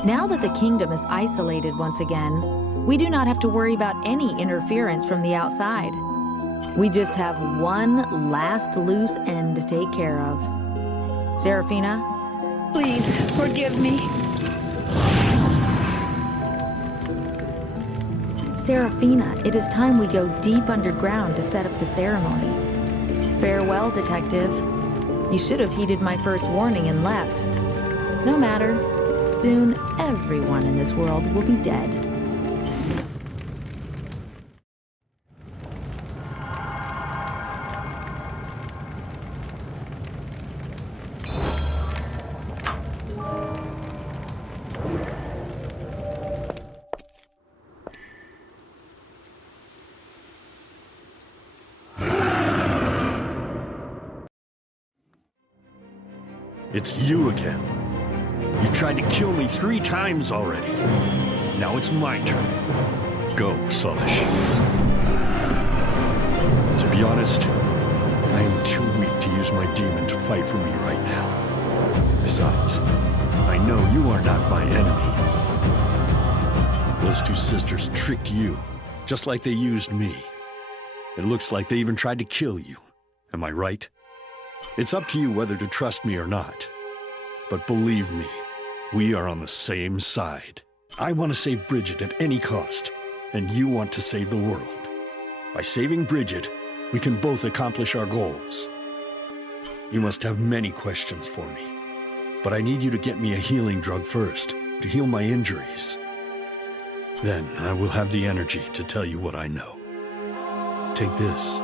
Now that the kingdom is isolated once again, we do not have to worry about any interference from the outside. We just have one last loose end to take care of. Serafina? Please, forgive me. Serafina, it is time we go deep underground to set up the ceremony. Farewell, Detective. You should have heeded my first warning and left. No matter. Soon, everyone in this world will be dead. It's you again. You tried to kill me 3 times already. Now it's my turn. Go, Solish. To be honest, I am too weak to use my demon to fight for me right now. Besides, I know you are not my enemy. Those 2 sisters tricked you, just like they used me. It looks like they even tried to kill you. Am I right? It's up to you whether to trust me or not. But believe me, we are on the same side. I want to save Bridget at any cost, and you want to save the world. By saving Bridget, we can both accomplish our goals. You must have many questions for me, but I need you to get me a healing drug first, to heal my injuries. Then I will have the energy to tell you what I know. Take this.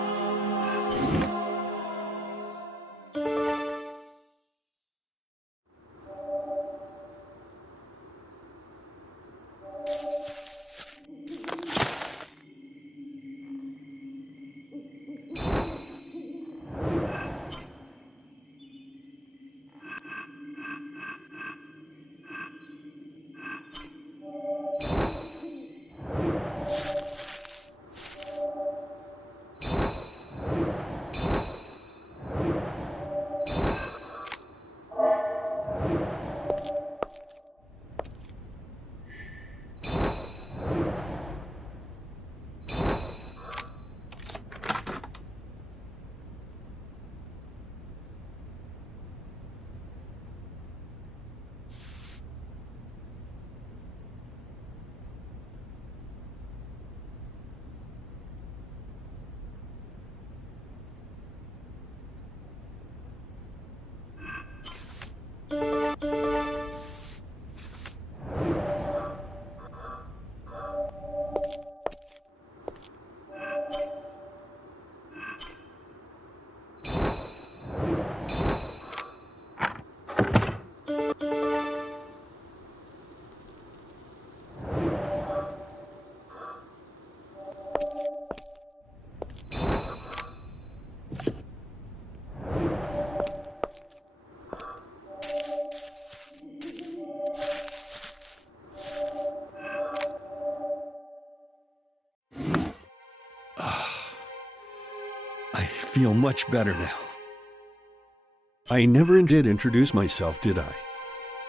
I feel much better now. I never did introduce myself, did I?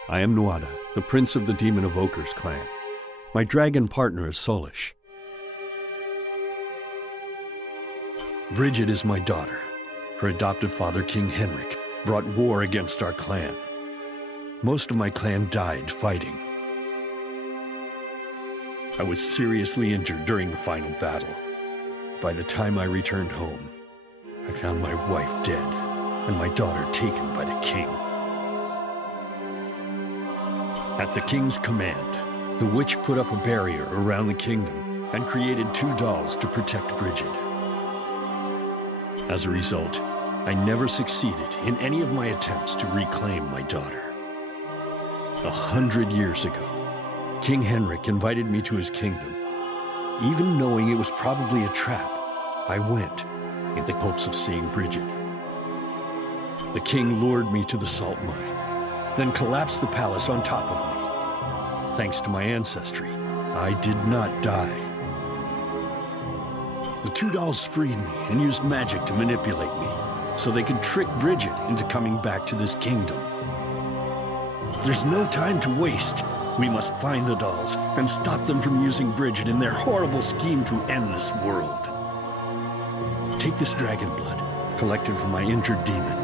I am Nuada, the Prince of the Demon Evokers clan. My dragon partner is Solish. Bridget is my daughter. Her adoptive father, King Henrik, brought war against our clan. Most of my clan died fighting. I was seriously injured during the final battle. By the time I returned home, I found my wife dead and my daughter taken by the king. At the king's command, the witch put up a barrier around the kingdom and created 2 dolls to protect Bridget. As a result, I never succeeded in any of my attempts to reclaim my daughter. 100 years ago, King Henrik invited me to his kingdom. Even knowing it was probably a trap, I went in the hopes of seeing Bridget. The king lured me to the salt mine, then collapsed the palace on top of me. Thanks to my ancestry, I did not die. The two dolls freed me and used magic to manipulate me, so they could trick Bridget into coming back to this kingdom. There's no time to waste. We must find the dolls and stop them from using Bridget in their horrible scheme to end this world. Take this dragon blood, collected from my injured demon.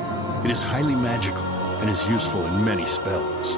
It is highly magical and is useful in many spells.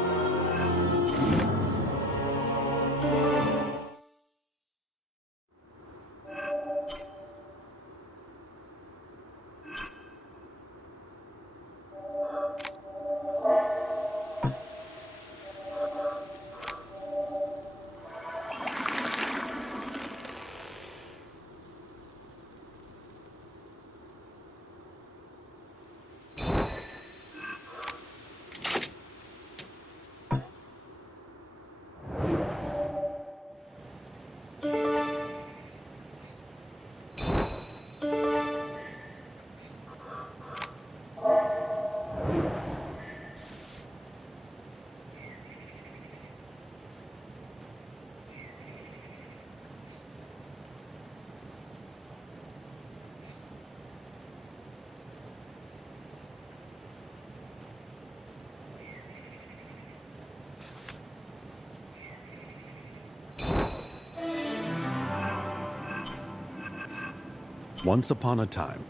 Once upon a time,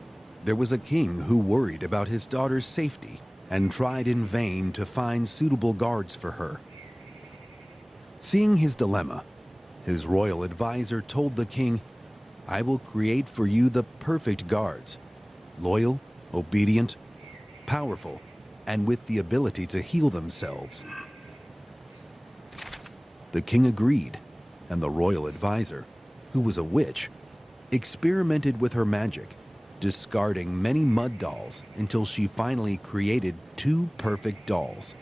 there was a king who worried about his daughter's safety and tried in vain to find suitable guards for her. Seeing his dilemma, his royal advisor told the king, "I will create for you the perfect guards, loyal, obedient, powerful, and with the ability to heal themselves." The king agreed, and the royal advisor, who was a witch, experimented with her magic, discarding many mud dolls until she finally created two perfect dolls.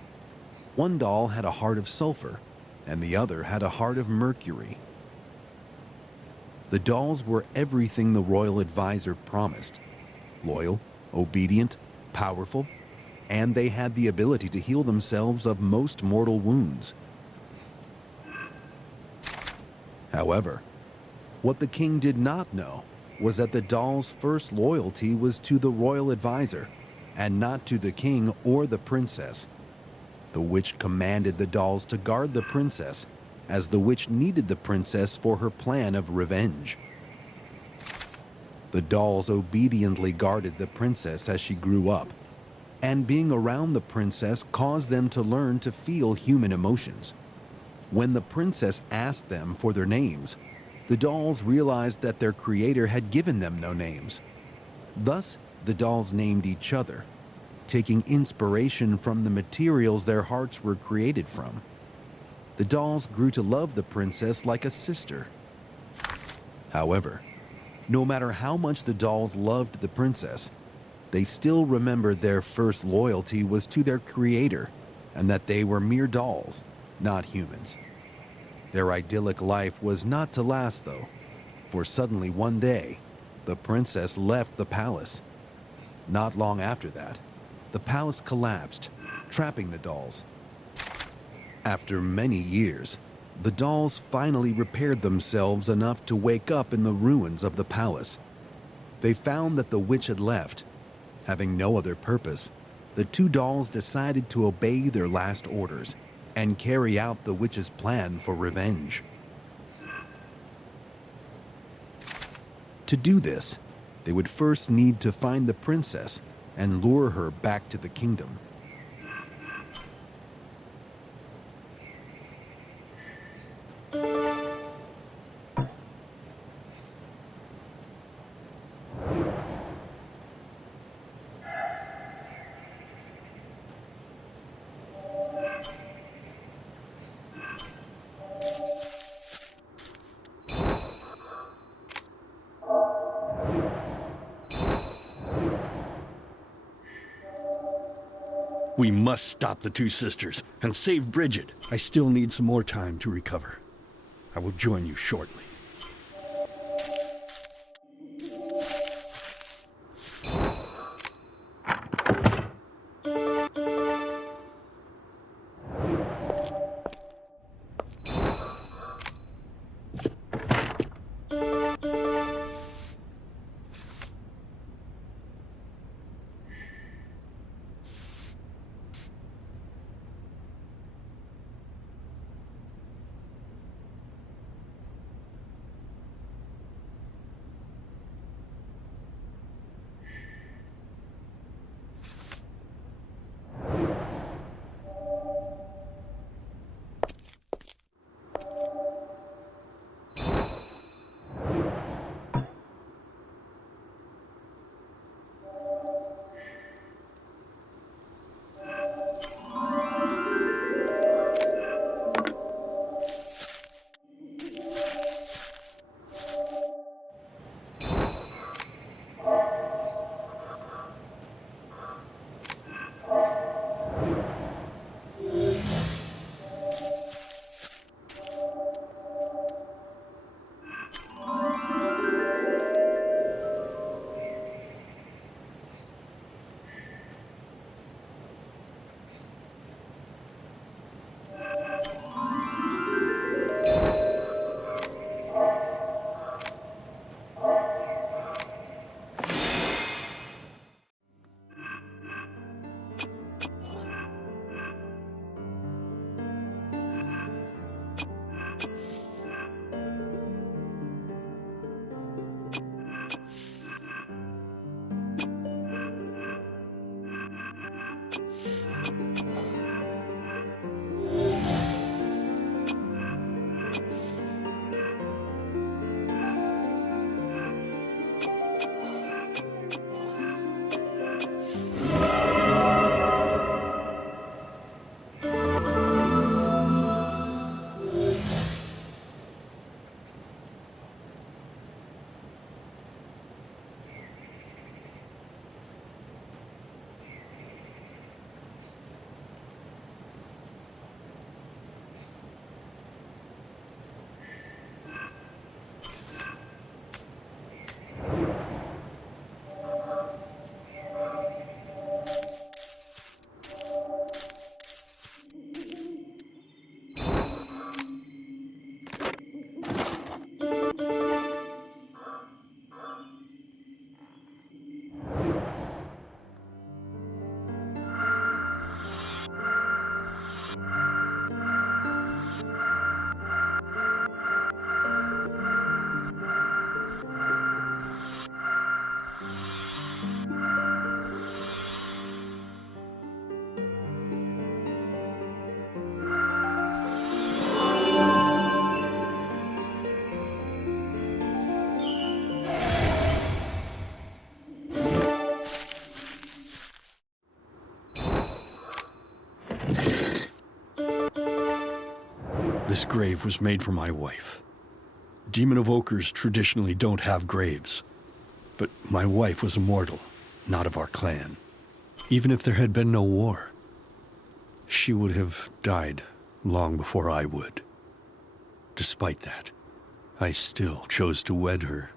One doll had a heart of sulfur, and the other had a heart of mercury. The dolls were everything the royal advisor promised: loyal, obedient, powerful, and they had the ability to heal themselves of most mortal wounds. However, what the king did not know was that the doll's first loyalty was to the royal advisor, and not to the king or the princess. The witch commanded the dolls to guard the princess, as the witch needed the princess for her plan of revenge. The dolls obediently guarded the princess as she grew up, and being around the princess caused them to learn to feel human emotions. When the princess asked them for their names, the dolls realized that their creator had given them no names. Thus, the dolls named each other, taking inspiration from the materials their hearts were created from. The dolls grew to love the princess like a sister. However, no matter how much the dolls loved the princess, they still remembered their first loyalty was to their creator, and that they were mere dolls, not humans. Their idyllic life was not to last, though, for suddenly one day, the princess left the palace. Not long after that, the palace collapsed, trapping the dolls. After many years, the dolls finally repaired themselves enough to wake up in the ruins of the palace. They found that the witch had left. Having no other purpose, the two dolls decided to obey their last orders and carry out the witch's plan for revenge. To do this, they would first need to find the princess and lure her back to the kingdom. We must stop the two sisters and save Bridget. I still need some more time to recover. I will join you shortly. This grave was made for my wife. Demon evokers traditionally don't have graves, but my wife was immortal, not of our clan. Even if there had been no war, she would have died long before I would. Despite that, I still chose to wed her.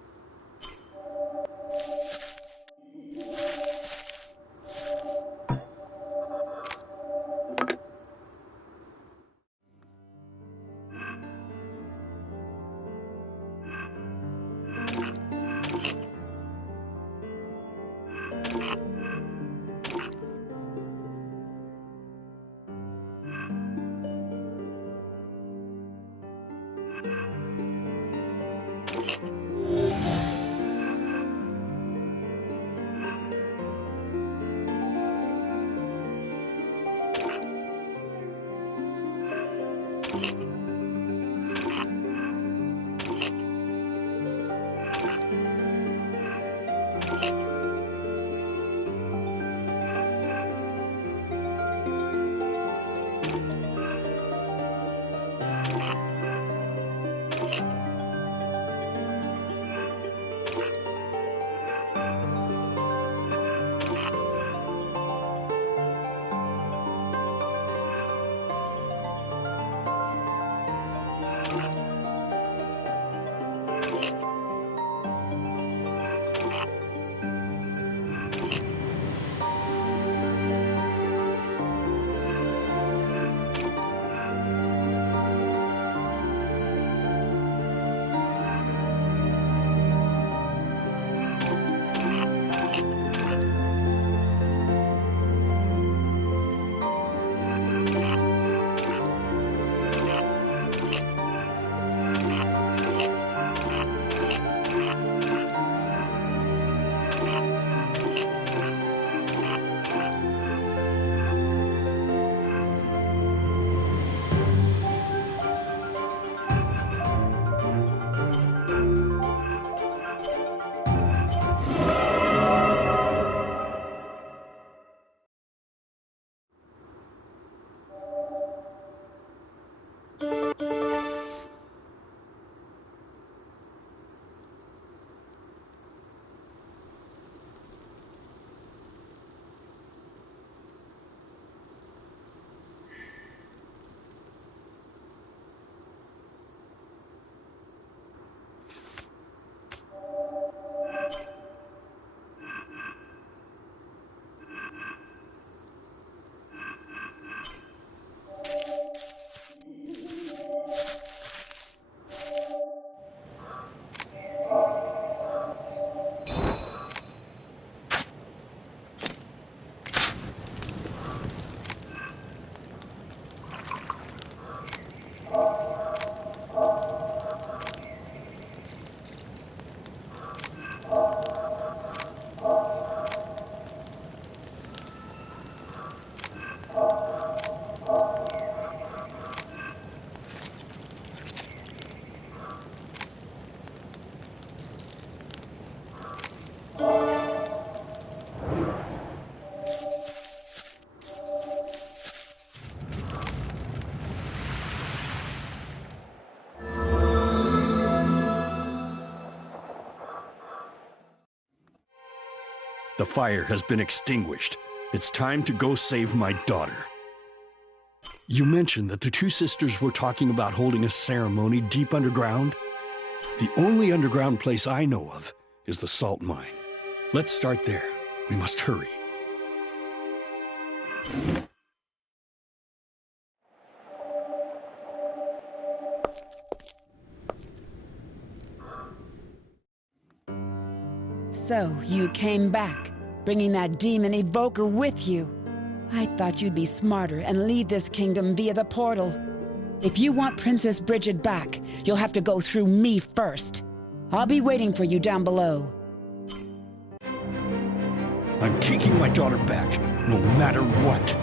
The fire has been extinguished. It's time to go save my daughter. You mentioned that the two sisters were talking about holding a ceremony deep underground. The only underground place I know of is the salt mine. Let's start there. We must hurry. So, you came back, bringing that demon evoker with you. I thought you'd be smarter and leave this kingdom via the portal. If you want Princess Bridget back, you'll have to go through me first. I'll be waiting for you down below. I'm taking my daughter back, no matter what.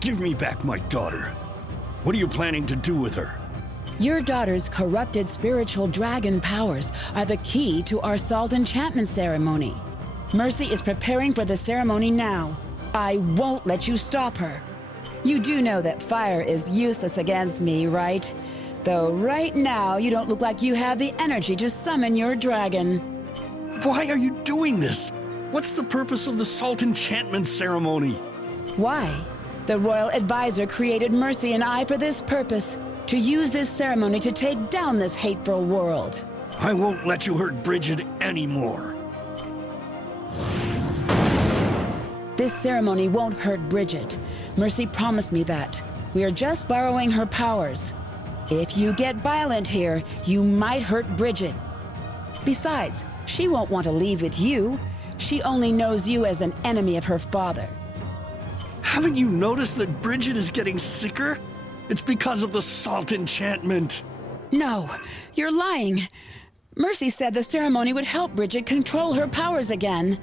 Give me back my daughter. What are you planning to do with her? Your daughter's corrupted spiritual dragon powers are the key to our salt enchantment ceremony. Mercy is preparing for the ceremony now. I won't let you stop her. You do know that fire is useless against me, right? Though right now you don't look like you have the energy to summon your dragon. Why are you doing this? What's the purpose of the salt enchantment ceremony? Why? The royal advisor created Mercy and I for this purpose, to use this ceremony to take down this hateful world. I won't let you hurt Bridget anymore. This ceremony won't hurt Bridget. Mercy promised me that. We are just borrowing her powers. If you get violent here, you might hurt Bridget. Besides, she won't want to leave with you. She only knows you as an enemy of her father. Haven't you noticed that Bridget is getting sicker? It's because of the salt enchantment. No, you're lying. Mercy said the ceremony would help Bridget control her powers again.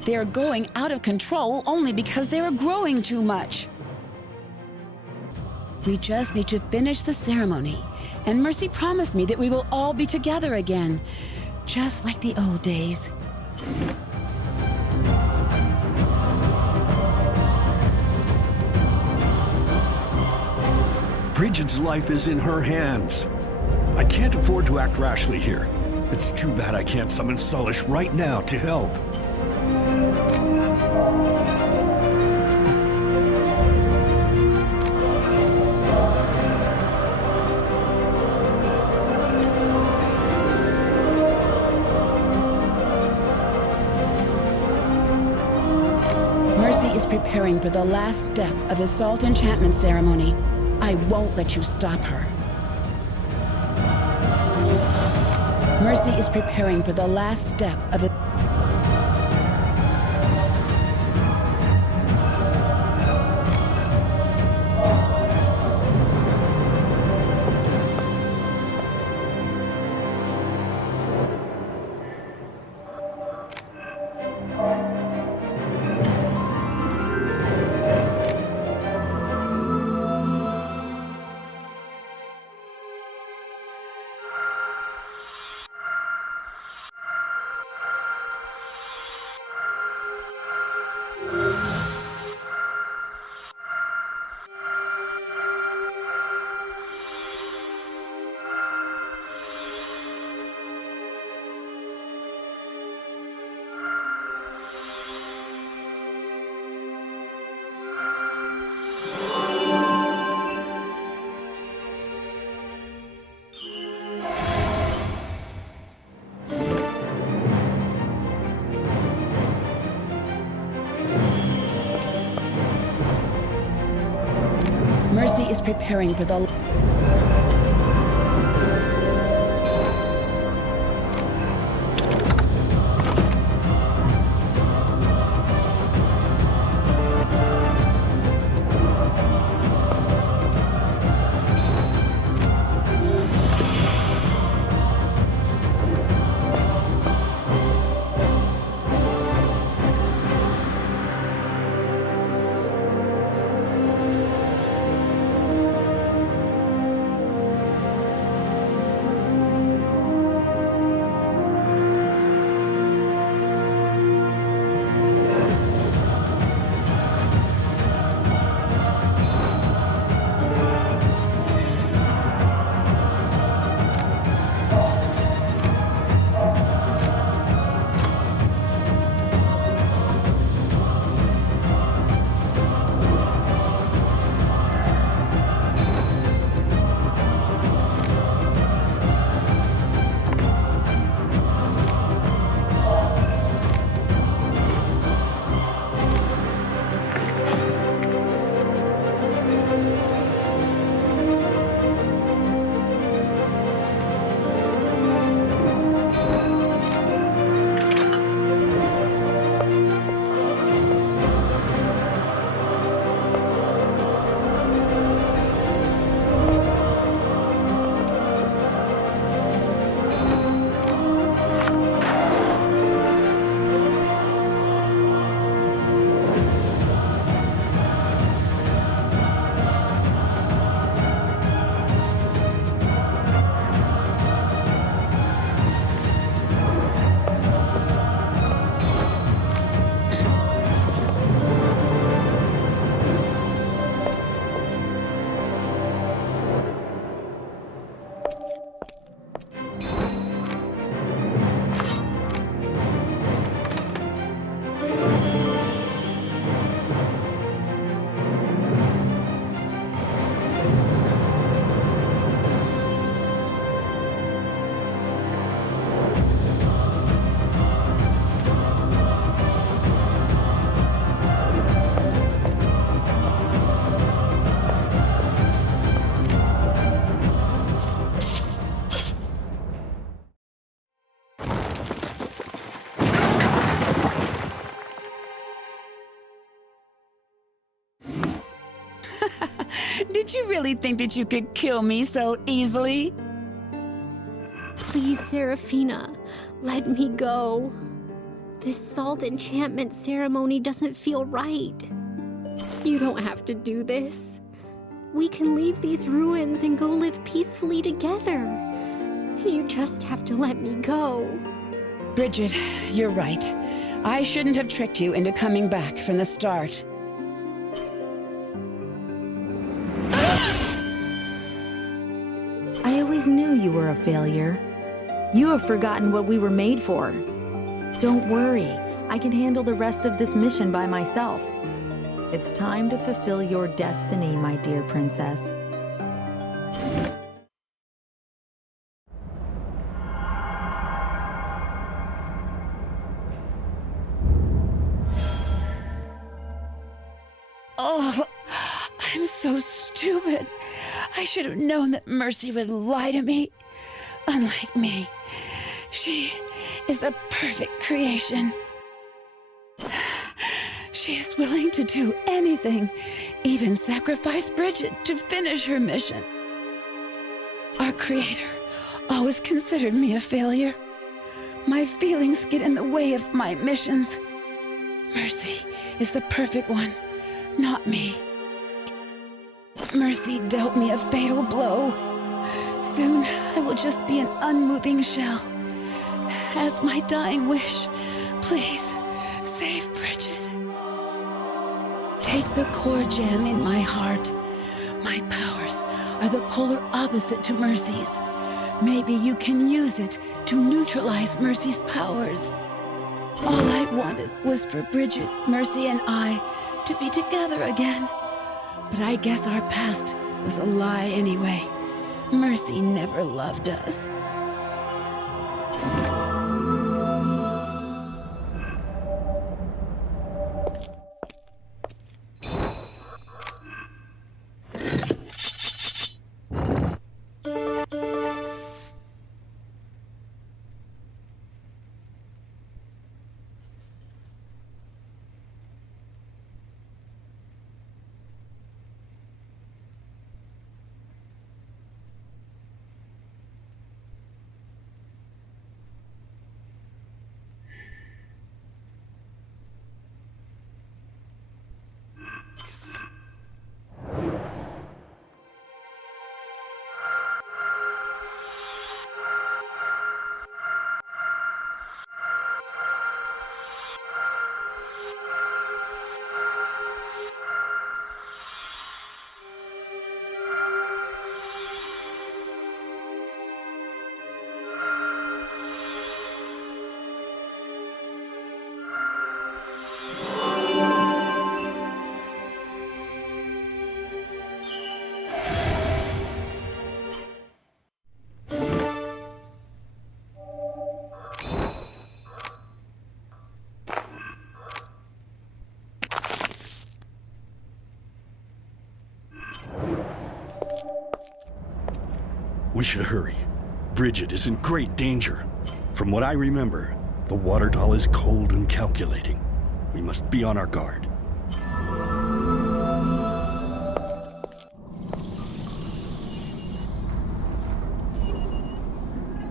They're going out of control only because they are growing too much. We just need to finish the ceremony, and Mercy promised me that we will all be together again, just like the old days. Bridget's life is in her hands. I can't afford to act rashly here. It's too bad I can't summon Sullish right now to help. Mercy is preparing for the last step of the salt enchantment ceremony. I won't let you stop her. Mercy is preparing for the last step of the... Mercy is preparing for the... Did you really think that you could kill me so easily? Please, Seraphina, let me go. This salt enchantment ceremony doesn't feel right. You don't have to do this. We can leave these ruins and go live peacefully together. You just have to let me go. Bridget, you're right. I shouldn't have tricked you into coming back from the start. I always knew you were a failure. You have forgotten what we were made for. Don't worry, I can handle the rest of this mission by myself. It's time to fulfill your destiny, my dear princess. Oh, I'm so stupid. I should have known that Mercy would lie to me. Unlike me, she is a perfect creation. She is willing to do anything, even sacrifice Bridget to finish her mission. Our Creator always considered me a failure. My feelings get in the way of my missions. Mercy is the perfect one, not me. Mercy dealt me a fatal blow. Soon I will just be an unmoving shell. As my dying wish, please save Bridget. Take the core gem in my heart. My powers are the polar opposite to Mercy's. Maybe you can use it to neutralize Mercy's powers. All I wanted was for Bridget, Mercy, and I to be together again. But I guess our past was a lie anyway. Mercy never loved us. We should hurry. Bridget is in great danger. From what I remember, the water doll is cold and calculating. We must be on our guard.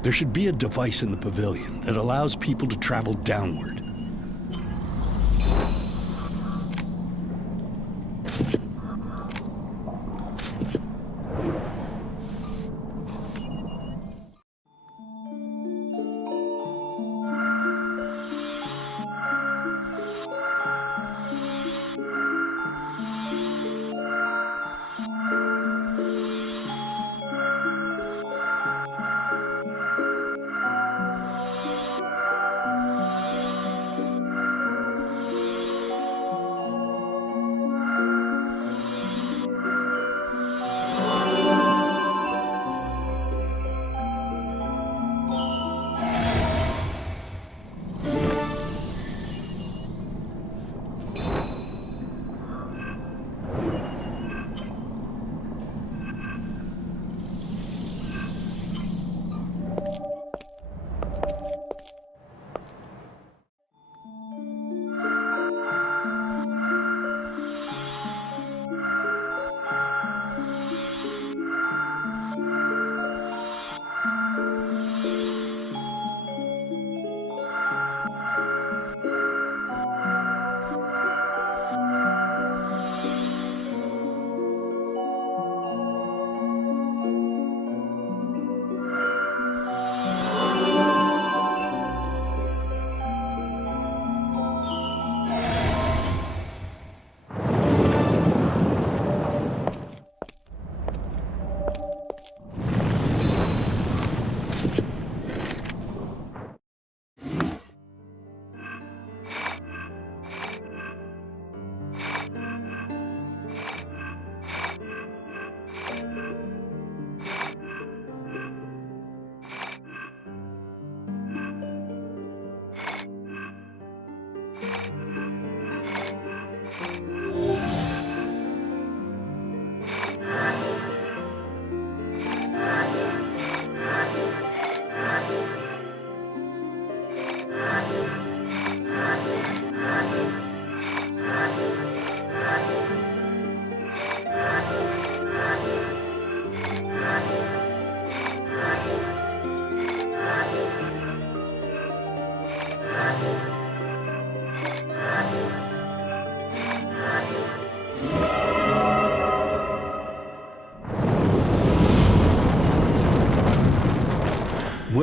There should be a device in the pavilion that allows people to travel downward.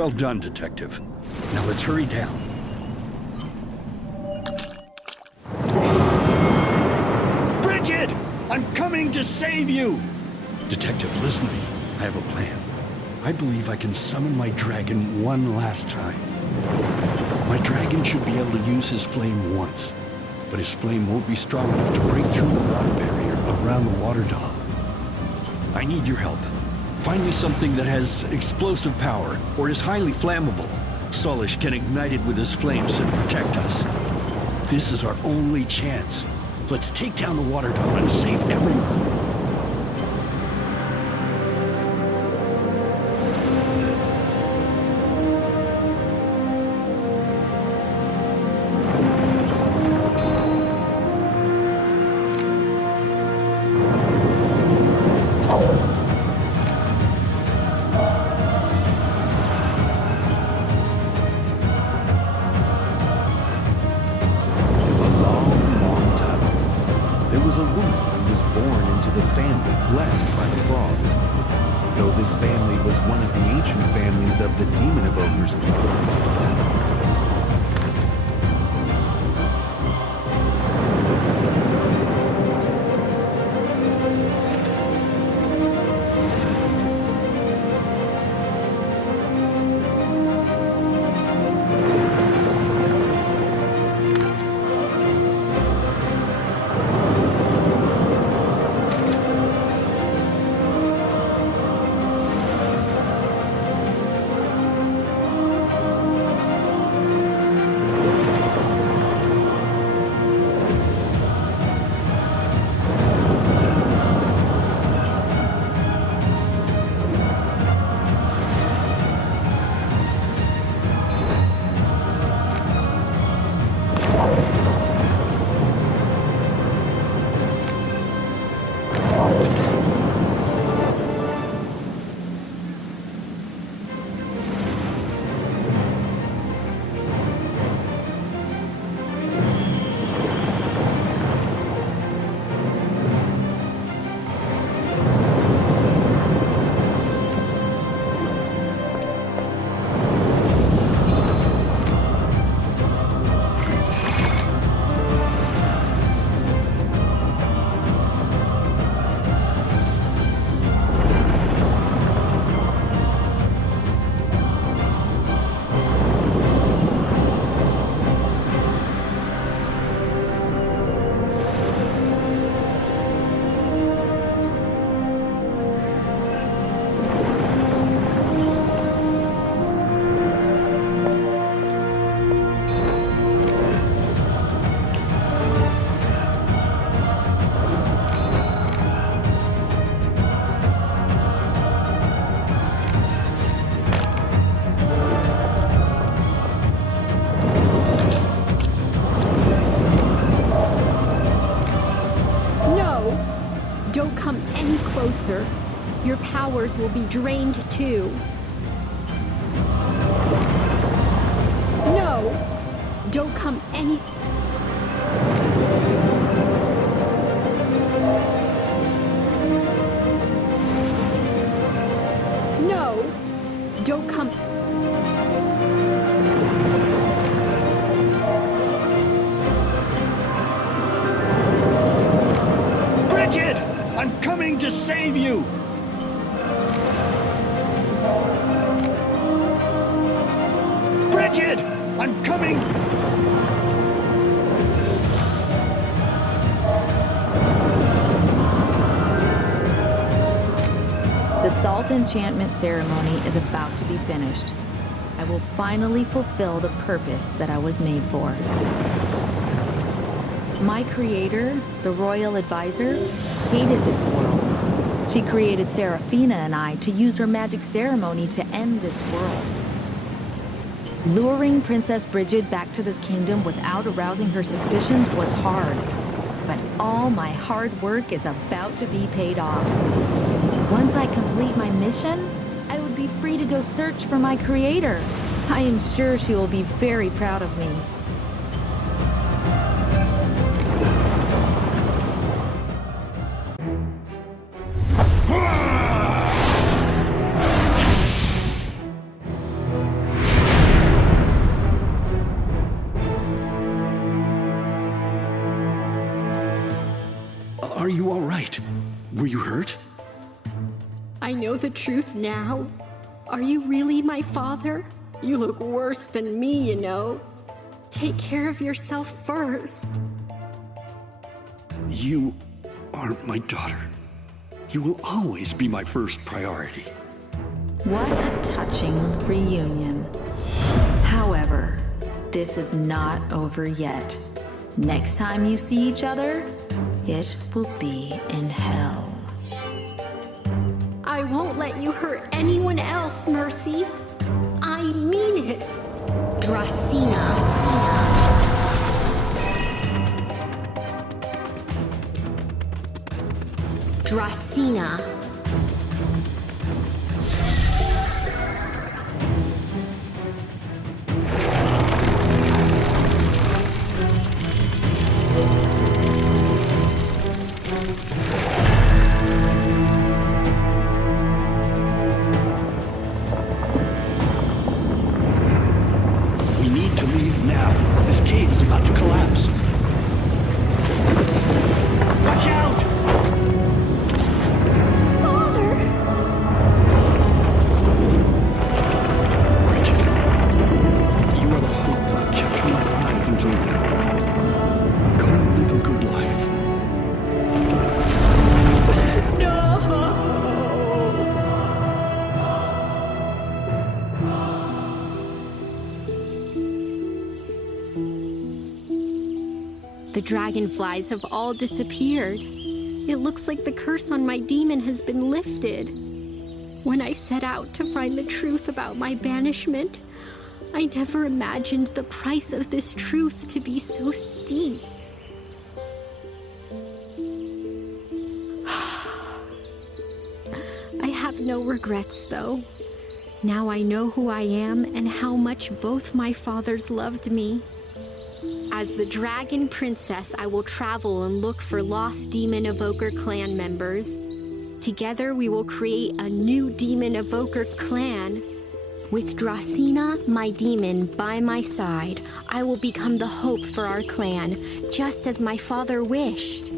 Well done, Detective. Now let's hurry down. Bridget! I'm coming to save you! Detective, listen to me. I have a plan. I believe I can summon my dragon one last time. My dragon should be able to use his flame once, but his flame won't be strong enough to break through the water barrier around the water dome. I need your help. Find me something that has explosive power or is highly flammable. Solish can ignite it with his flames and protect us. This is our only chance. Let's take down the water dome and save everyone. Closer. Your powers will be drained too. No! Don't come any... No! Don't come... Bridget! I'm coming to save you! Bridget! I'm coming! The salt enchantment ceremony is about to be finished. I will finally fulfill the purpose that I was made for. My creator, the royal advisor, hated this world. She created Seraphina and I to use her magic ceremony to end this world. Luring Princess Bridget back to this kingdom without arousing her suspicions was hard. But all my hard work is about to be paid off. Once I complete my mission, I would be free to go search for my creator. I am sure she will be very proud of me. all right? Were you hurt? I know the truth now. Are you really my father? You look worse than me, you know. Take care of yourself first. You aren't my daughter. You will always be my first priority. What a touching reunion. However, this is not over yet. Next time you see each other, it will be in hell. I won't let you hurt anyone else, Mercy. I mean it. Dracena. Dracena. We need to leave now. This cave is about to collapse. Watch out! Father! Bridget, you are the hope that kept me alive until now. Go live a good life. The dragonflies have all disappeared. It looks like the curse on my demon has been lifted. When I set out to find the truth about my banishment, I never imagined the price of this truth to be so steep. I have no regrets, though. Now I know who I am and how much both my fathers loved me. As the Dragon Princess, I will travel and look for lost Demon Evoker clan members. Together, we will create a new Demon Evoker clan. With Dracena, my demon, by my side, I will become the hope for our clan, just as my father wished.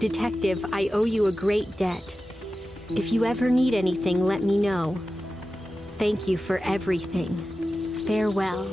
Detective, I owe you a great debt. If you ever need anything, let me know. Thank you for everything. Farewell.